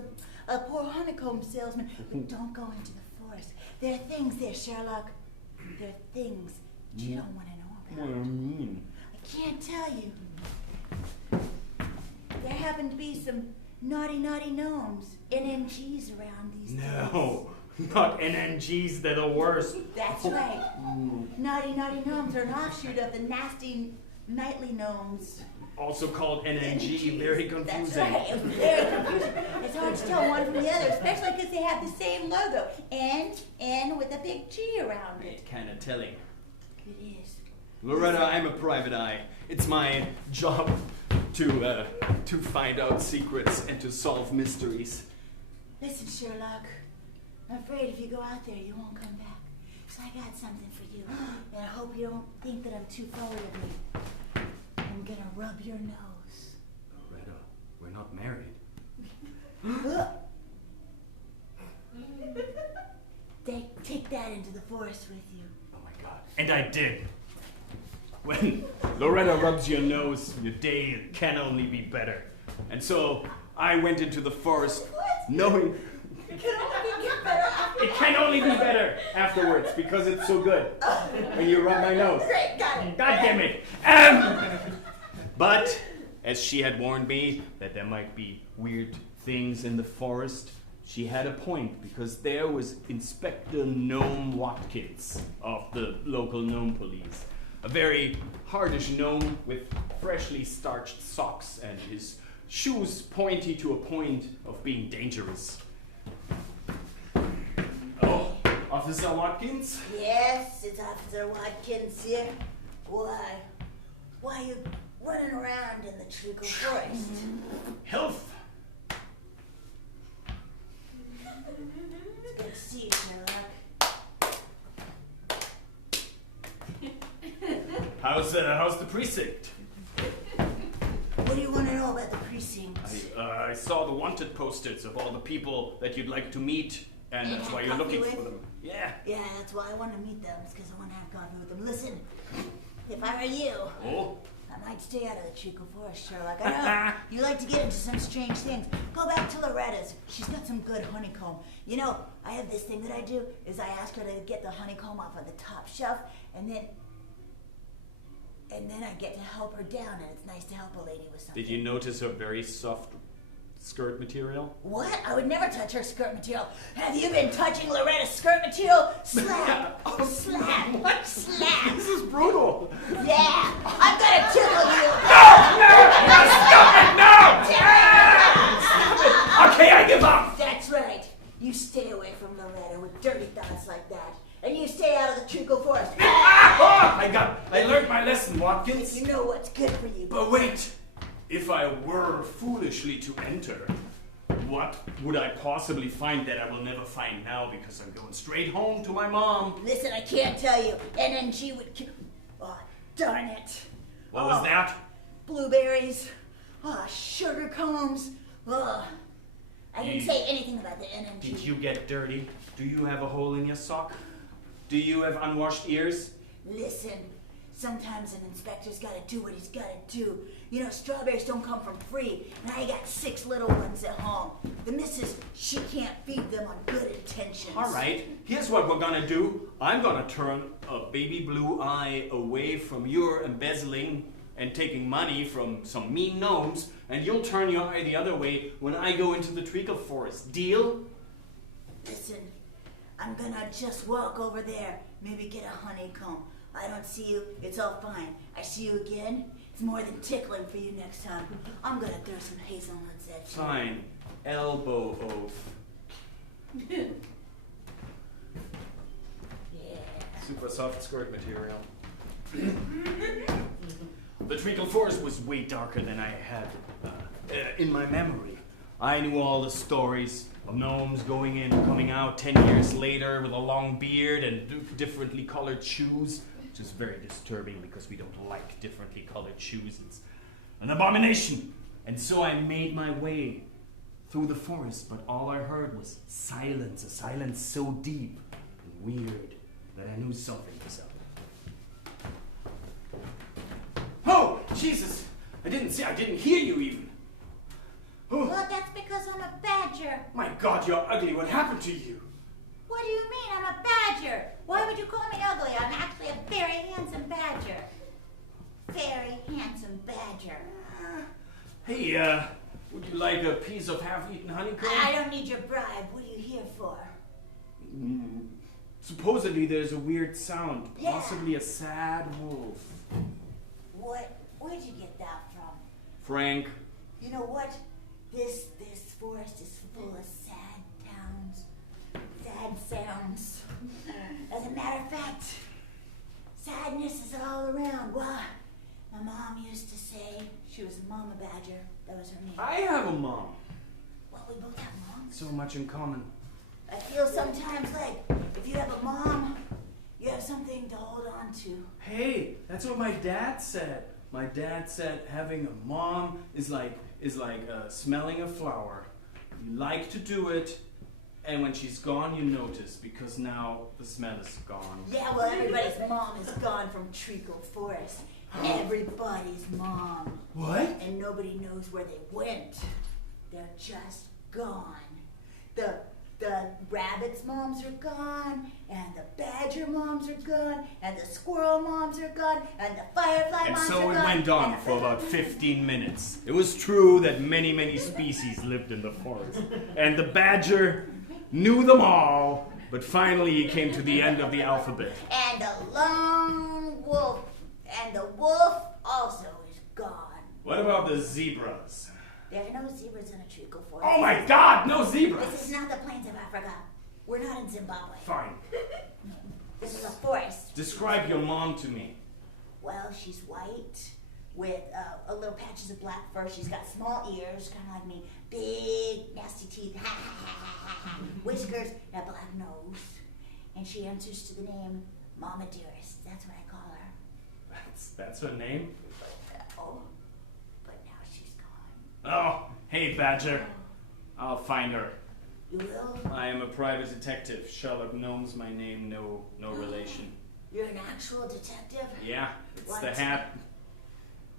a poor honeycomb salesman. But don't go into the forest. There are things there, Sherlock. There are things you don't want to know What do about. you mean? I can't tell you. There happen to be some naughty gnomes, NNGs around these days. No, not NNGs, they're the worst. That's right. Naughty gnomes are an offshoot of the nasty nightly gnomes. Also called NNG, very confusing. That's right. It's very confusing. It's hard to tell one from the other, especially because they have the same logo. N with a big G around it. Kinda telling. It is. Loretta, I'm a private eye. It's my job to find out secrets and to solve mysteries. Listen, Sherlock. I'm afraid if you go out there, you won't come back. So I got something for you. And I hope you don't think that I'm too forward of me. rub your nose. Loretta, we're not married. Take that into the forest with you. Oh my God. And I did. When Loretta rubs your nose, your day can only be better. And so I went into the forest knowing It can only get better after. it can only be better afterwards because it's so good. When you rub my nose. Great, got it. God damn it. But as she had warned me that there might be weird things in the forest, she had a point because there was Inspector Gnome Watkins of the local gnome police. A very hardish gnome with freshly starched socks and his shoes pointy to a point of being dangerous. Oh, Officer Watkins? Yes, it's Officer Watkins here. Why? Why are you running around in the treacle forest? Health. It's good to see you, Sherlock. How's the precinct? What do you want to know about the precinct? I saw the wanted posters of all the people that you'd like to meet, and And that's have why you're coffee looking with? for them. Yeah. Yeah, that's why I want to meet them. It's because I want to have coffee with them. Listen, if I were you, Oh? I might stay out of the treacle forest, Sherlock. I know you like to get into some strange things. Go back to Loretta's. She's got some good honeycomb. You know, I have this thing that I do is I ask her to get the honeycomb off of the top shelf, and then I get to help her down, and it's nice to help a lady with something. Did you notice her very soft skirt material? What? I would never touch her skirt material. Have you been touching Loretta's skirt material? Slap! Slap! What? Slap! This is brutal. Yeah! I'm gonna tickle you! Stop it! Okay, I give up. That's right. You stay away from Loretta with dirty thoughts like that. And you stay out of the treacle forest. I learned my lesson, Watkins. You know what's good for you. But wait, if I were foolishly to enter, what would I possibly find that I will never find now because I'm going straight home to my mom? Listen, I can't tell you. NNG would kill. Oh, darn it. What was that? Blueberries. Oh, sugar cones. Oh. I didn't say anything about the NNG. Did you get dirty? Do you have a hole in your sock? Do you have unwashed ears? Listen, sometimes an inspector's gotta do what he's gotta do. You know, strawberries don't come from free, and I got 6 little ones at home. The missus, she can't feed them on good intentions. All right, here's what we're gonna do. I'm gonna turn a baby blue eye away from your embezzling and taking money from some mean gnomes, and you'll turn your eye the other way when I go into the treacle forest. Deal? Listen, I'm gonna just walk over there, maybe get a honeycomb. I don't see you, it's all fine. I see you again, it's more than tickling for you next time. I'm gonna throw some hazelnuts at you. Fine. Elbow oath. Yeah. Super soft skirt material. The treacle forest was way darker than I had in my memory. I knew all the stories of gnomes going in, coming out 10 years later with a long beard and differently colored shoes, which is very disturbing because we don't like differently colored shoes. It's an abomination. And so I made my way through the forest, but all I heard was silence, a silence so deep and weird that I knew something was up. Oh, Jesus! I didn't hear you even. Oh, Well, that's because I'm a badger. my God, you're ugly. What happened to you? What do you mean I'm a badger? Why would you call me ugly? I'm actually a very handsome badger. Very handsome badger. Hey, would you like a piece of half-eaten honeycomb? I don't need your bribe. What are you here for? Supposedly there's a weird sound, Yeah. possibly a sad wolf. Where'd you get that from? Frank, You know what? This forest is full of sad towns, sad sounds. As a matter of fact, sadness is all around. Well, my mom used to say she was a mama badger. That was her name. I have a mom. Well, we both have moms. So much in common. I feel sometimes like if you have a mom, you have something to hold on to. Hey, that's what my dad said. My dad said having a mom is like smelling a flower. You like to do it, and when she's gone, you notice because now the smell is gone. Yeah, well, everybody's mom is gone from Treacle Forest. Everybody's mom. What? And nobody knows where they went. They're just gone. The rabbit's moms are gone, and the badger moms are gone, and the squirrel moms are gone, and the firefly And moms so are it gone. went on for about 15 minutes. It was true that many, many species lived in the forest. And the badger knew them all, but finally he came to the end of the alphabet. And the lone wolf, and the wolf also is gone. What about the zebras? There are no zebras in a Treacle Forest. Oh my God, no This zebras! is not the plains of Africa. We're not in Zimbabwe. Fine. This is a forest. Describe your mom to me. Well, she's white with a little patches of black fur. She's got small ears, kind of like me. Big, nasty teeth. Whiskers and a black nose. And she answers to the name Mama Dearest. That's what I call her. That's her name? Oh, but now she's gone. Oh, hey, Badger. I'll find her. You will? I am a private detective. Sherlock Gnome's my name, no relation. You're an actual detective? Yeah, it's What? the hat.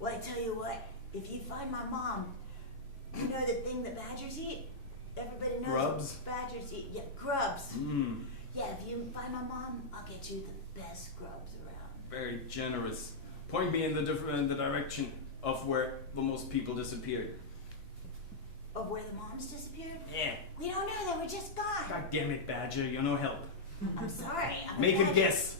Well, I tell you what, if you find my mom, you know the thing that badgers eat? Everybody knows Grubs? badgers eat. Yeah, grubs. Mmm, Yeah, if you find my mom, I'll get you the best grubs around. very generous. Point me in the direction of where the most people disappeared. Of where the moms disappeared? Yeah. We don't know, they were just gone. God damn it, Badger, you're no help. I'm sorry. I'm Make a badger. guess.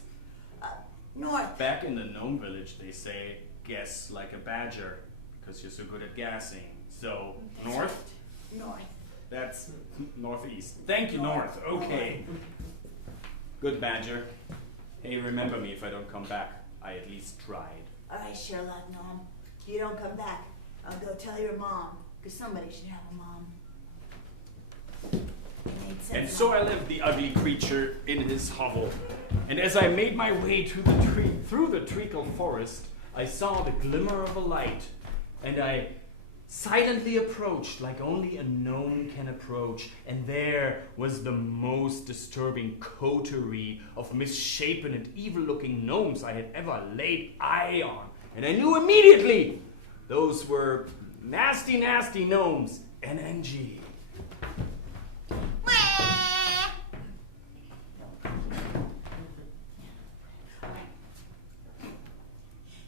North. Back in the gnome village, they say, guess like a badger, because you're so good at guessing. So, north? North. That's northeast. Thank you, north. Okay. Good, Badger. Hey, remember me if I don't come back. I at least tried. All right, Sherlock Gnome. If you don't come back, I'll go tell your mom, because somebody should have a mom. And so I left the ugly creature in his hovel. And as I made my way through the treacle forest, I saw the glimmer of a light, and I silently approached like only a gnome can approach, and there was the most disturbing coterie of misshapen and evil-looking gnomes I had ever laid eye on. And I knew immediately those were nasty, nasty gnomes, NNG.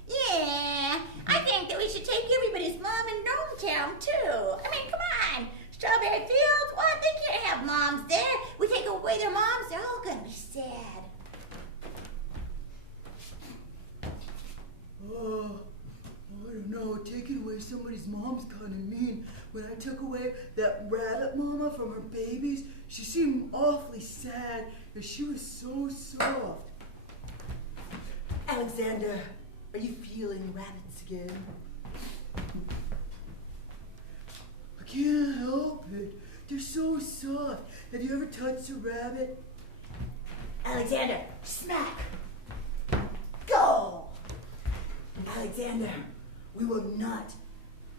Yeah, I think that we should take everybody's mom in Gnome Town too. I mean, come on. Strawberry Fields, what? They can't have moms there. We take away their moms, they're all gonna be sad. Oh, I don't know. Taking away somebody's mom's kind of mean. When I took away that rabbit mama from her babies, she seemed awfully sad, and she was so soft. Alexander, are you feeling rabbits again? I can't help it. They're so soft. Have you ever touched a rabbit? Alexander, smack. Go! Alexander, we will not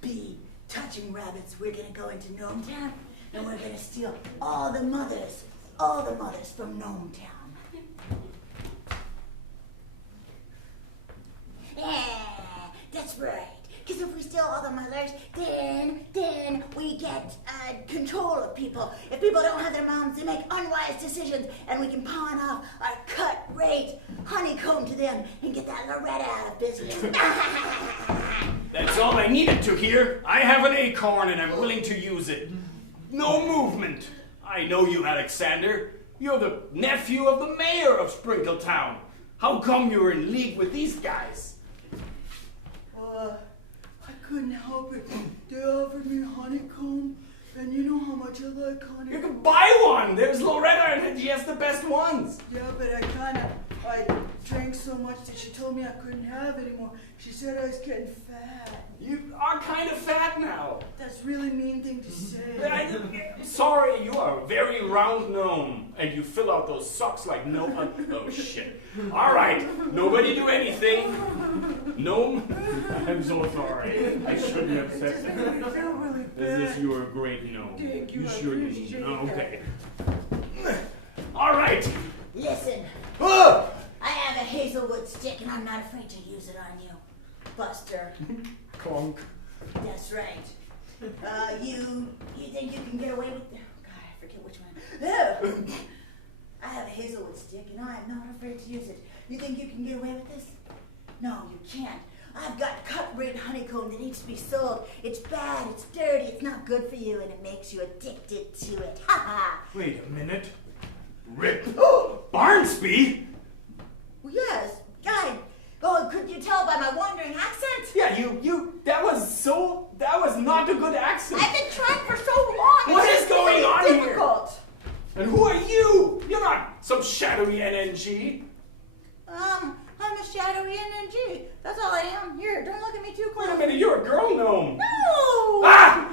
be touching rabbits. We're gonna go into Gnome Town and we're gonna steal all the mothers from Gnome Town. Yeah, that's right. Because if we steal all the mothers, then we get control of people. If people don't have their moms, they make unwise decisions, and we can pawn off our cut rate honeycomb to them and get that Loretta out of business. That's all I needed to hear. I have an acorn and I'm willing to use it. No movement. I know you, Alexander. You're the nephew of the mayor of Sprinkletown. How come you're in league with these guys? I couldn't help it. They offered me honeycomb, and you know how much I like honeycomb. You can buy one. There's Loretta and she has the best ones. Yeah, but I drank so much that she told me I couldn't have anymore. She said I was getting fat. You are kind of fat now. That's a really mean thing to say. I'm sorry, you are a very round gnome, and you fill out those socks like no one. Oh shit. All right, nobody do anything. Gnome? I'm so sorry. I shouldn't have said that. I feel really As if bad. you were a great gnome. Thank you, I sure appreciate you know? that. Okay. All right. Listen, Oh! I have a hazelwood stick and I'm not afraid to use it on you, Buster. Conk. That's right. You think you can get away with? Oh God, I forget which one. I have a hazelwood stick and I am not afraid to use it. You think you can get away with this? No, you can't. I've got cut-rate honeycomb that needs to be sold. It's bad, it's dirty, it's not good for you, and it makes you addicted to it. Ha ha! Wait a minute. Rip. Barnsby? Well, yes, guy. Oh, could you tell by my wandering accent? Yeah, that was not a good accent. I've been trying for so long. What it's is just going really on here? difficult. And who are you? You're not some shadowy NNG. I'm a shadowy NNG. That's all I am. Here, don't look at me too close. Wait a minute, you're a girl gnome. No! Ah!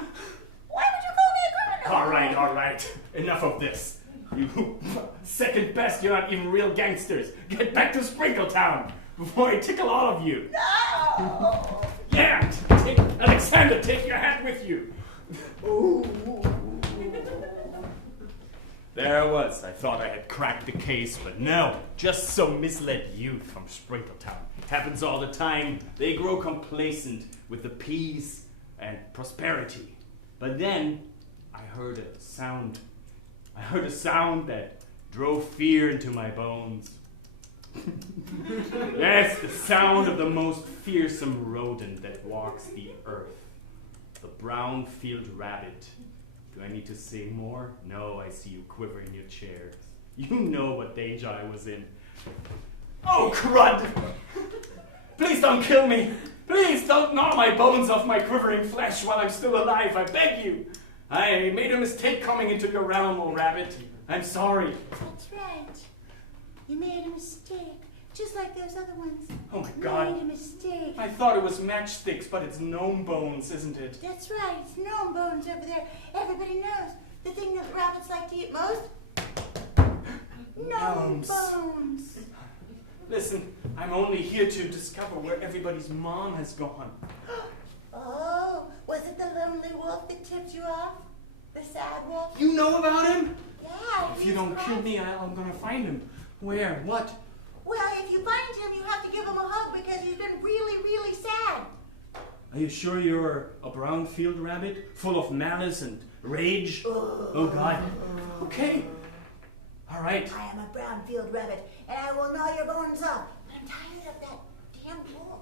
Why would you call me a criminal? All right. Enough of this. You second best, you're not even real gangsters. Get back to Sprinkletown before I tickle all of you. No! Yeah! Alexander, take your hat with you. There I was. I thought I had cracked the case, but no. Just some misled youth from Sprinkletown. Happens all the time. They grow complacent with the peace and prosperity. But then I heard a sound. I heard a sound that drove fear into my bones. Yes, the sound of the most fearsome rodent that walks the earth. The brown field rabbit. Do I need to say more? No, I see you quiver in your chair. You know what danger I was in. Oh, crud! Please don't kill me! Please don't gnaw my bones off my quivering flesh while I'm still alive, I beg you! I made a mistake coming into your realm, oh rabbit. I'm sorry. That's right. You made a mistake, just like those other ones. Oh my God. Made a mistake. I thought it was matchsticks, but it's gnome bones, isn't it? That's right. It's gnome bones over there. Everybody knows the thing that rabbits like to eat most. Gnome Gnomes. bones. Listen, I'm only here to discover where everybody's mom has gone. Oh, was it the lonely wolf that tipped you off? The sad wolf? You know about him? Yeah. If he you was don't right. kill me, I'm gonna find him. Where? What? Well, if you find him, you have to give him a hug because he's been really, really sad. Are you sure you're a brown field rabbit? Full of malice and rage? Oh God. Okay. All right. I am a brown field rabbit, and I will gnaw your bones off. But I'm tired of that damn wolf.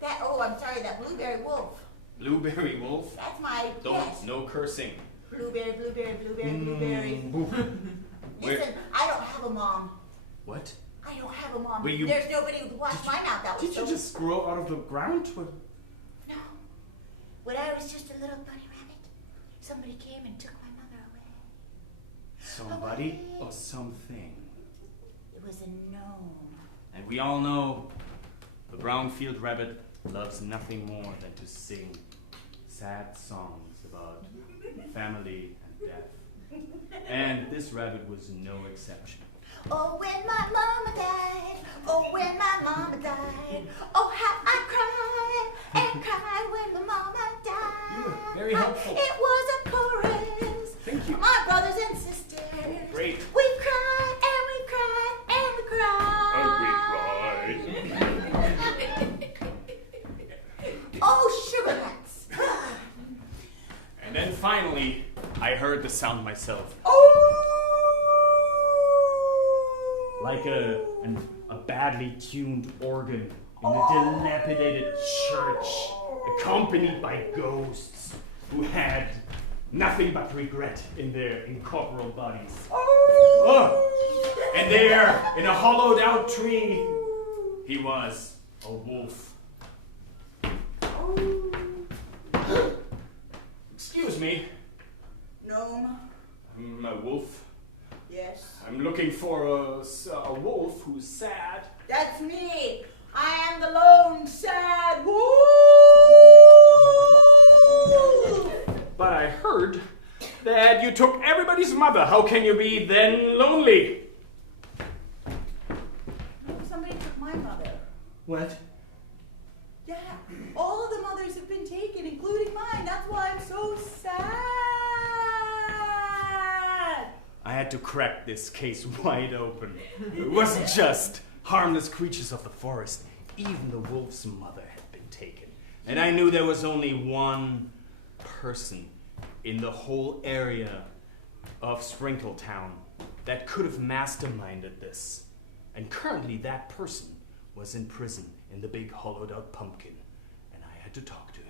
That blueberry wolf. Blueberry wolf? That's my Don't, guess. no cursing. Blueberry, blueberry, blueberry, blueberry. Where- Listen, I don't have a mom. What? I don't have a mom. Wait, you- There's nobody who wash my mouth out. Did you just grow out of the ground? What? No. When I was just a little bunny rabbit, somebody came and took my mother away. Somebody or something? It was a gnome. And we all know the brown field rabbit loves nothing more than to sing sad songs about family and death. And this rabbit was no exception. Oh, when my mama died. Oh, when my mama died. Oh, how I cried and cried when my mama died. Very helpful. It was a chorus. Thank you. My brothers and sisters. Great. We cried and we cried and we cried. Oh, sugar nuts. And then finally, I heard the sound myself. Like a badly tuned organ in a dilapidated church, accompanied by ghosts who had nothing but regret in their incorporeal bodies. Oh! And there, in a hollowed out tree, he was, a wolf. Excuse me, Gnome. I'm a wolf. Yes. I'm looking for a wolf who's sad. That's me. I am the lone sad wolf. But I heard that you took everybody's mother. How can you be then lonely? Somebody took my mother. What? had to crack this case wide open. It wasn't just harmless creatures of the forest. Even the wolf's mother had been taken. And I knew there was only one person in the whole area of Sprinkletown that could have masterminded this. And currently that person was in prison in the big hollowed out pumpkin. And I had to talk to him.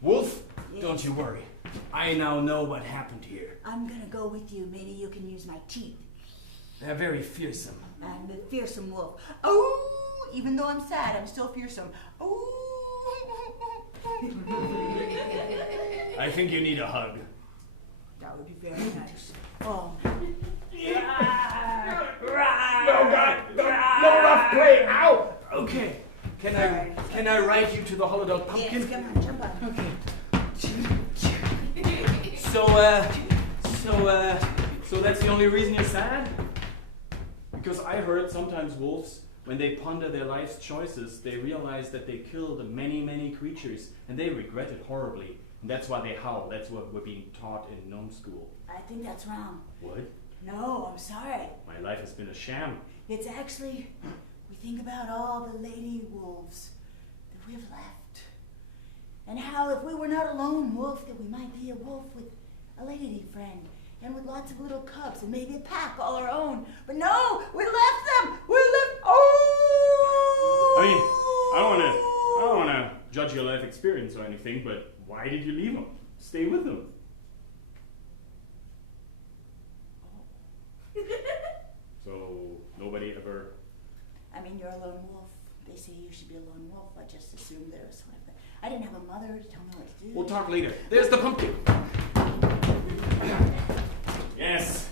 Wolf, Yes. don't you worry. I now know what happened here. I'm gonna go with you. Maybe you can use my teeth. They're very fearsome. I'm the fearsome wolf. Oh, even though I'm sad, I'm still fearsome. Oh. I think you need a hug. That would be very nice. Oh. No rough play. Ow! Okay. Can I ride you to the hollowed out pumpkin? Yes, come on, jump on. Okay. So that's the only reason you're sad? Because I heard sometimes wolves, when they ponder their life's choices, they realize that they killed many, many creatures, and they regret it horribly. And that's why they howl. That's what we're being taught in gnome school. I think that's wrong. What? No, I'm sorry. My life has been a sham. It's actually, we think about all the lady wolves that we've left. And how if we were not a lone wolf, that we might be a wolf with a lady friend. And with lots of little cubs and maybe a pack all our own. But no, we left them! We left, oh! I mean, I don't wanna judge your life experience or anything, but why did you leave them? Stay with them. So nobody ever. I mean, you're a lone wolf. They say you should be a lone wolf. I just assumed there was sort of I didn't have a mother to tell me what to do. We'll talk later. There's the pumpkin. Yes.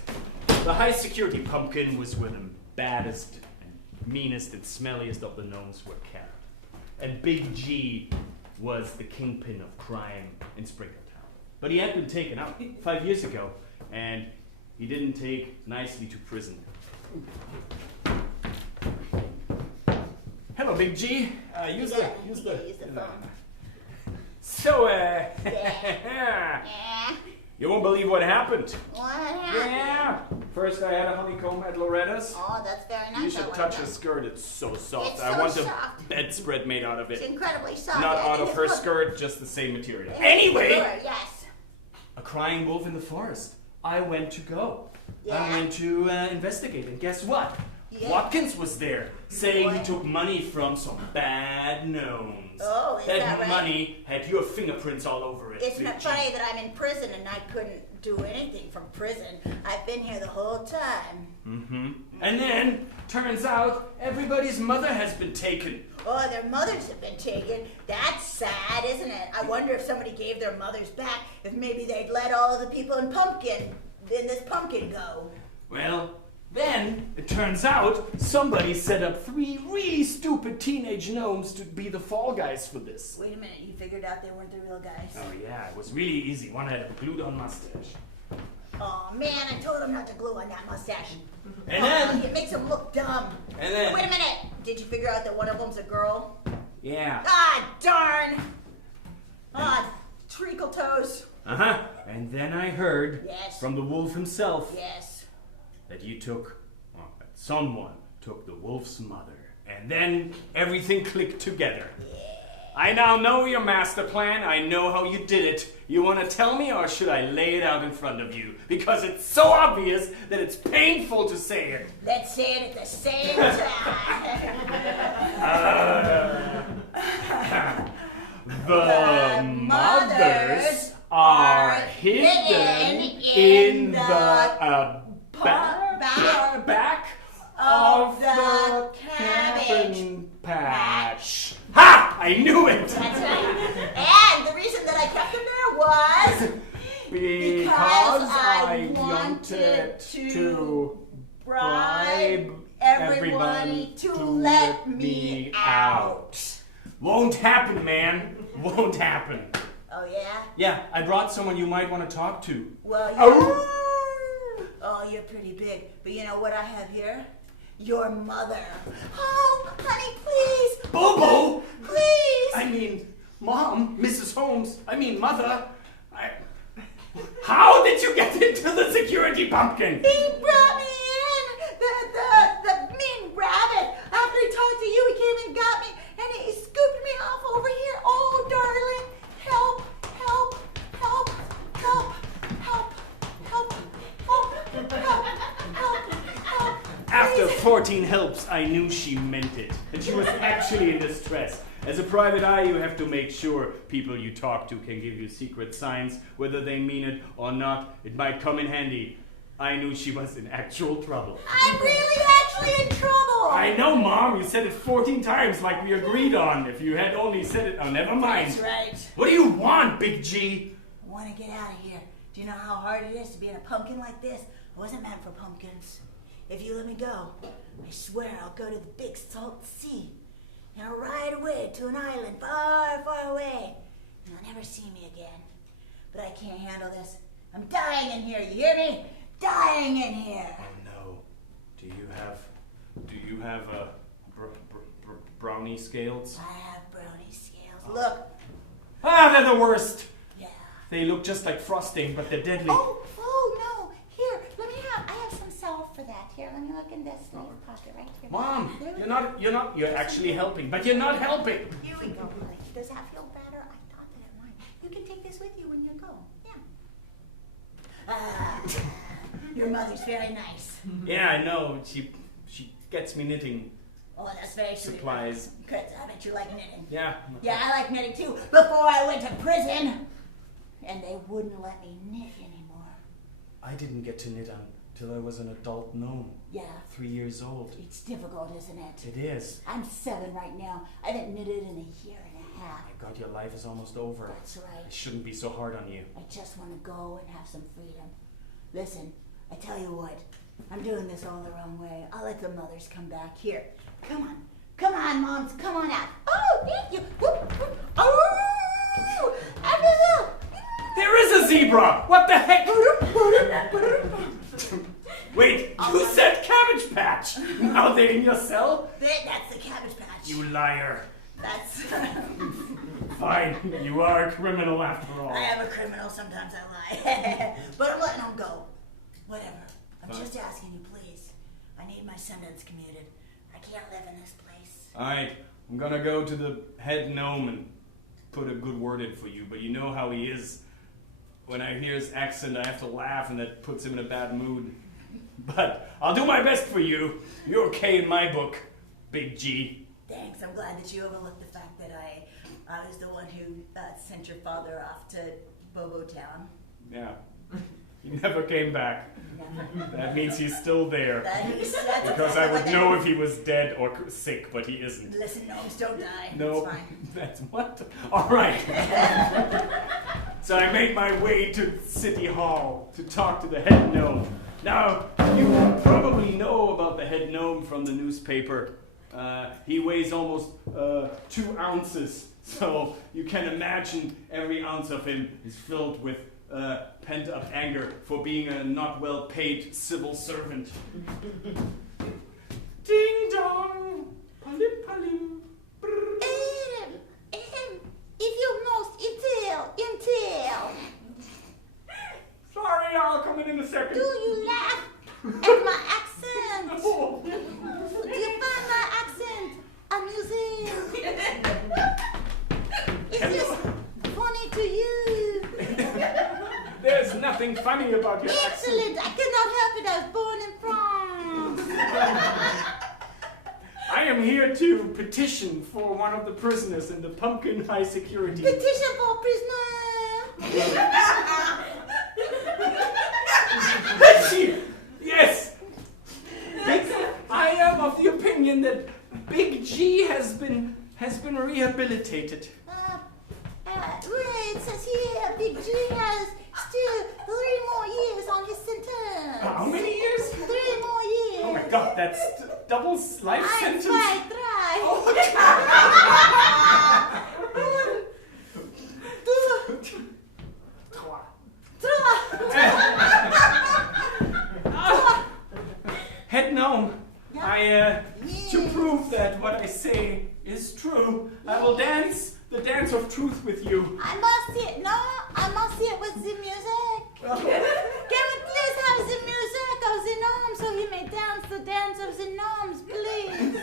The high security pumpkin was where the baddest and meanest and smelliest of the gnomes were kept. And Big G was the kingpin of crime in Sprinkletown. But he had been taken out 5 years ago, and he didn't take nicely to prison. Hello, Big G. Use the phone. So, Yeah. you won't believe what happened. What happened? Yeah. First, I had a honeycomb at Loretta's. Oh, that's very nice. You should touch her skirt. It's so soft. It's I so want soft. a bedspread made out of It's it. incredibly soft. Not I out think of it's her called- skirt, just the same material. It's Anyway, good, yes. a crying wolf in the forest. I went to go. Yeah. I went to investigate, and guess what? Yeah. Watkins was there, saying he What? took money from some bad gnomes. Oh, is that right? money had your fingerprints all over it. Isn't Big it G. funny that I'm in prison and I couldn't do anything from prison? I've been here the whole time. Mm-hmm. And then, turns out, everybody's mother has been taken. Oh, their mothers have been taken. That's sad, isn't it? I wonder if somebody gave their mothers back, if maybe they'd let all of the people in this pumpkin go. Well, then, it turns out, somebody set up 3 really stupid teenage gnomes to be the fall guys for this. Wait a minute, you figured out they weren't the real guys. Oh yeah, it was really easy. One had a glued-on mustache. Oh man, I told them not to glue on that mustache. And then- it makes them look dumb. And then- Wait a minute, did you figure out that one of them's a girl? Yeah. Ah, darn! Ah, treacle toes. Uh-huh. And then I heard Yes. from the wolf himself Yes. that that someone took the wolf's mother. And then everything clicked together. I now know your master plan. I know how you did it. You want to tell me, or should I lay it out in front of you? Because it's so obvious that it's painful to say it. Let's say it at the same time. The mothers are hidden in the back of the cabbage patch. Ha! I knew it! That's right. And the reason that I kept them there was Because I I wanted to bribe everyone to let me out. Won't happen, man. Won't happen. Oh yeah? Yeah, I brought someone you might want to talk to. Well, you're pretty big. But you know what I have here? Your mother. Oh, honey, please. Bobo! Please. I mean, Mom, Mrs. Holmes, Mother. How did you get into the security pumpkin? He brought 14 helps, I knew she meant it. And she was actually in distress. As a private eye, you have to make sure people you talk to can give you secret signs. Whether they mean it or not, it might come in handy. I knew she was in actual trouble. I'm really actually in trouble. I know, Mom. You said it 14 times like we agreed on. If you had only said it... Oh, never mind. That's right. What do you want, Big G? I want to get out of here. Do you know how hard it is to be in a pumpkin like this? I wasn't meant for pumpkins. If you let me go, I swear I'll go to the big salt sea. And I'll ride away to an island far, far away. And you'll never see me again. But I can't handle this. I'm dying in here, you hear me? Dying in here. Oh no. Do you have brownie scales? I have brownie scales. Look. Ah, they're the worst. Yeah. They look just like frosting, but they're deadly. Oh no. Here, I have some salt for that. Here, let me look in this little pocket right here. Mom, There we you're actually helping, but you're not helping. Here we go, honey. Does that feel better? I thought that it might. You can take this with you when you go. Yeah. Your mother's very nice. Yeah, I know. She gets me knitting Oh, that's very sweet. supplies. Good. I bet you like knitting. Yeah. Yeah, I like knitting too. Before I went to prison, and they wouldn't let me knit anymore. I didn't get to knit until I was an adult gnome. Yeah. 3 years old. It's difficult, isn't it? It is. I'm 7 right now. I haven't knitted in a year and a half. My God, your life is almost over. That's right. It shouldn't be so hard on you. I just want to go and have some freedom. Listen, I tell you what, I'm doing this all the wrong way. I'll let the mothers come back. Here, come on, moms, come on out. Oh, thank you. Oh, There is a zebra! What the heck? Wait, you said Cabbage Patch! Now they're in your cell? That's the Cabbage Patch. You liar. That's... Fine, you are a criminal after all. I am a criminal, sometimes I lie. But I'm letting them go. Whatever. I'm just asking you, please. I need my sentence commuted. I can't live in this place. Alright, I'm gonna go to the head gnome and put a good word in for you, but you know how he is. When I hear his accent, I have to laugh, and that puts him in a bad mood. But I'll do my best for you. You're okay in my book, Big G. Thanks. I'm glad that you overlooked the fact that I was the one who sent your father off to Bobo Town. Yeah. He never came back. Never. That means he's still there. That's Because I would know if he was dead or sick, but he isn't. Listen, gnomes don't die. No, It's fine. that's what? All right. So I made my way to City Hall to talk to the head gnome. Now, you probably know about the head gnome from the newspaper. He weighs almost 2 ounces, so you can imagine every ounce of him is filled with pent-up anger for being a not well-paid civil servant. Ding dong, palim palim. If you must intel. Sorry, I'll come in a second. Do you laugh at my accent? Do you find my accent amusing? Is this funny to you? There's nothing funny about your accent. Excellent. I cannot help it. I was born in France. I am here to petition for one of the prisoners in the Pumpkin High Security. Petition for prisoner. Yes! I am of the opinion that Big G has been rehabilitated. It says here Big G has still 3 more years on his sentence. How many years? 3 more years. Oh my God, that's double life sentence. Try. Head gnome, to prove that what I say is true, I will dance the dance of truth with you. I must see it. No, I must see it with the music. Can we please have the music of the gnomes so he may dance the dance of the gnomes, please?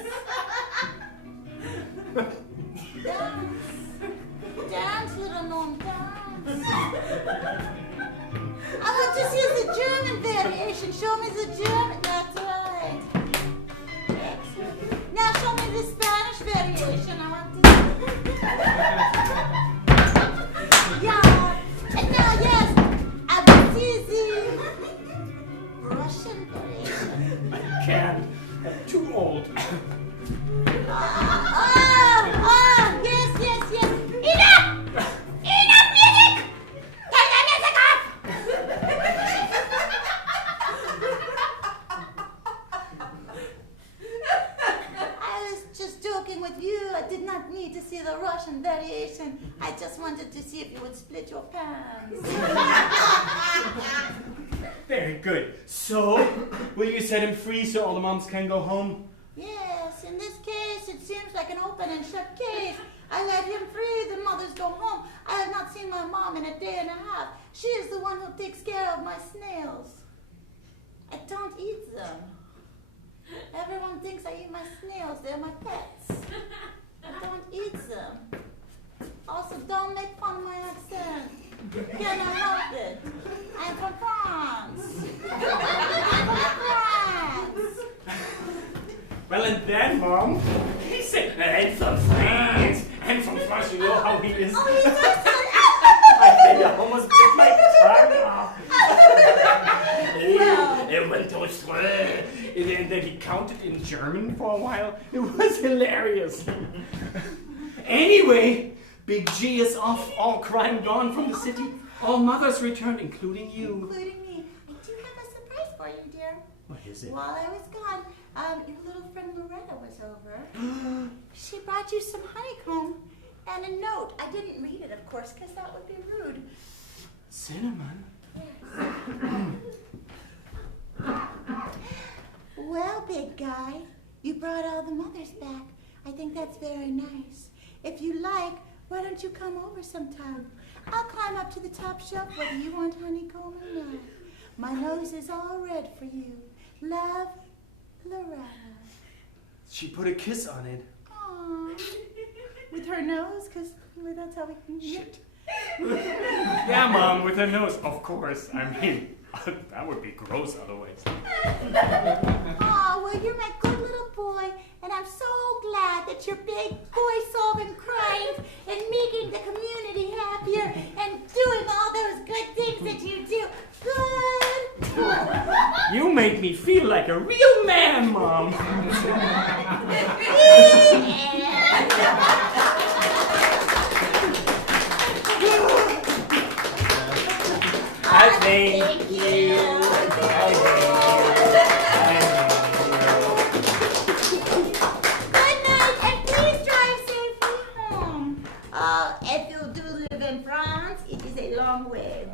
Dance, little gnome, dance. I want to see the German variation. Show me the German. That's right. shit your pants. Very good. So, will you set him free so all the moms can go home? Yes, in this case, it seems like an open and shut case. I let him free, the mothers go home. I have not seen my mom in a day and a half. She is the one who takes care of my snails. I don't eat them. Everyone thinks I eat my snails, they're my pets. I don't eat them. Also, don't make fun of my accent. Cannot help it. I'm from France. I'm from France. Well, and then, Mom, he said, I'm from France. I'm from France, you know how he is. Oh, he's so silly. I almost bit my tongue off. Well. It went to and then he counted in German for a while. It was hilarious. Anyway, Big G is off, all crime gone from the city. All mothers returned, including you. Including me. I do have a surprise for you, dear. What is it? While I was gone, your little friend Loretta was over. She brought you some honeycomb and a note. I didn't read it, of course, because that would be rude. Cinnamon? Well, big guy, you brought all the mothers back. I think that's very nice. If you like, why don't you come over sometime? I'll climb up to the top shelf whether you want honeycomb or not. My nose is all red for you. Love, Loretta. She put a kiss on it. Aww. With her nose, because that's how we can get. Yeah, Mom, with her nose. Of course. I mean, that would be gross otherwise. Oh, well, you're my good little boy, and I'm so glad that you're big boy-solving crimes and making the community happier and doing all those good things that you do. Good. You make me feel like a real man, Mom. I thank you. I Good night, and please drive safely home. If you do live in France, it is a long way.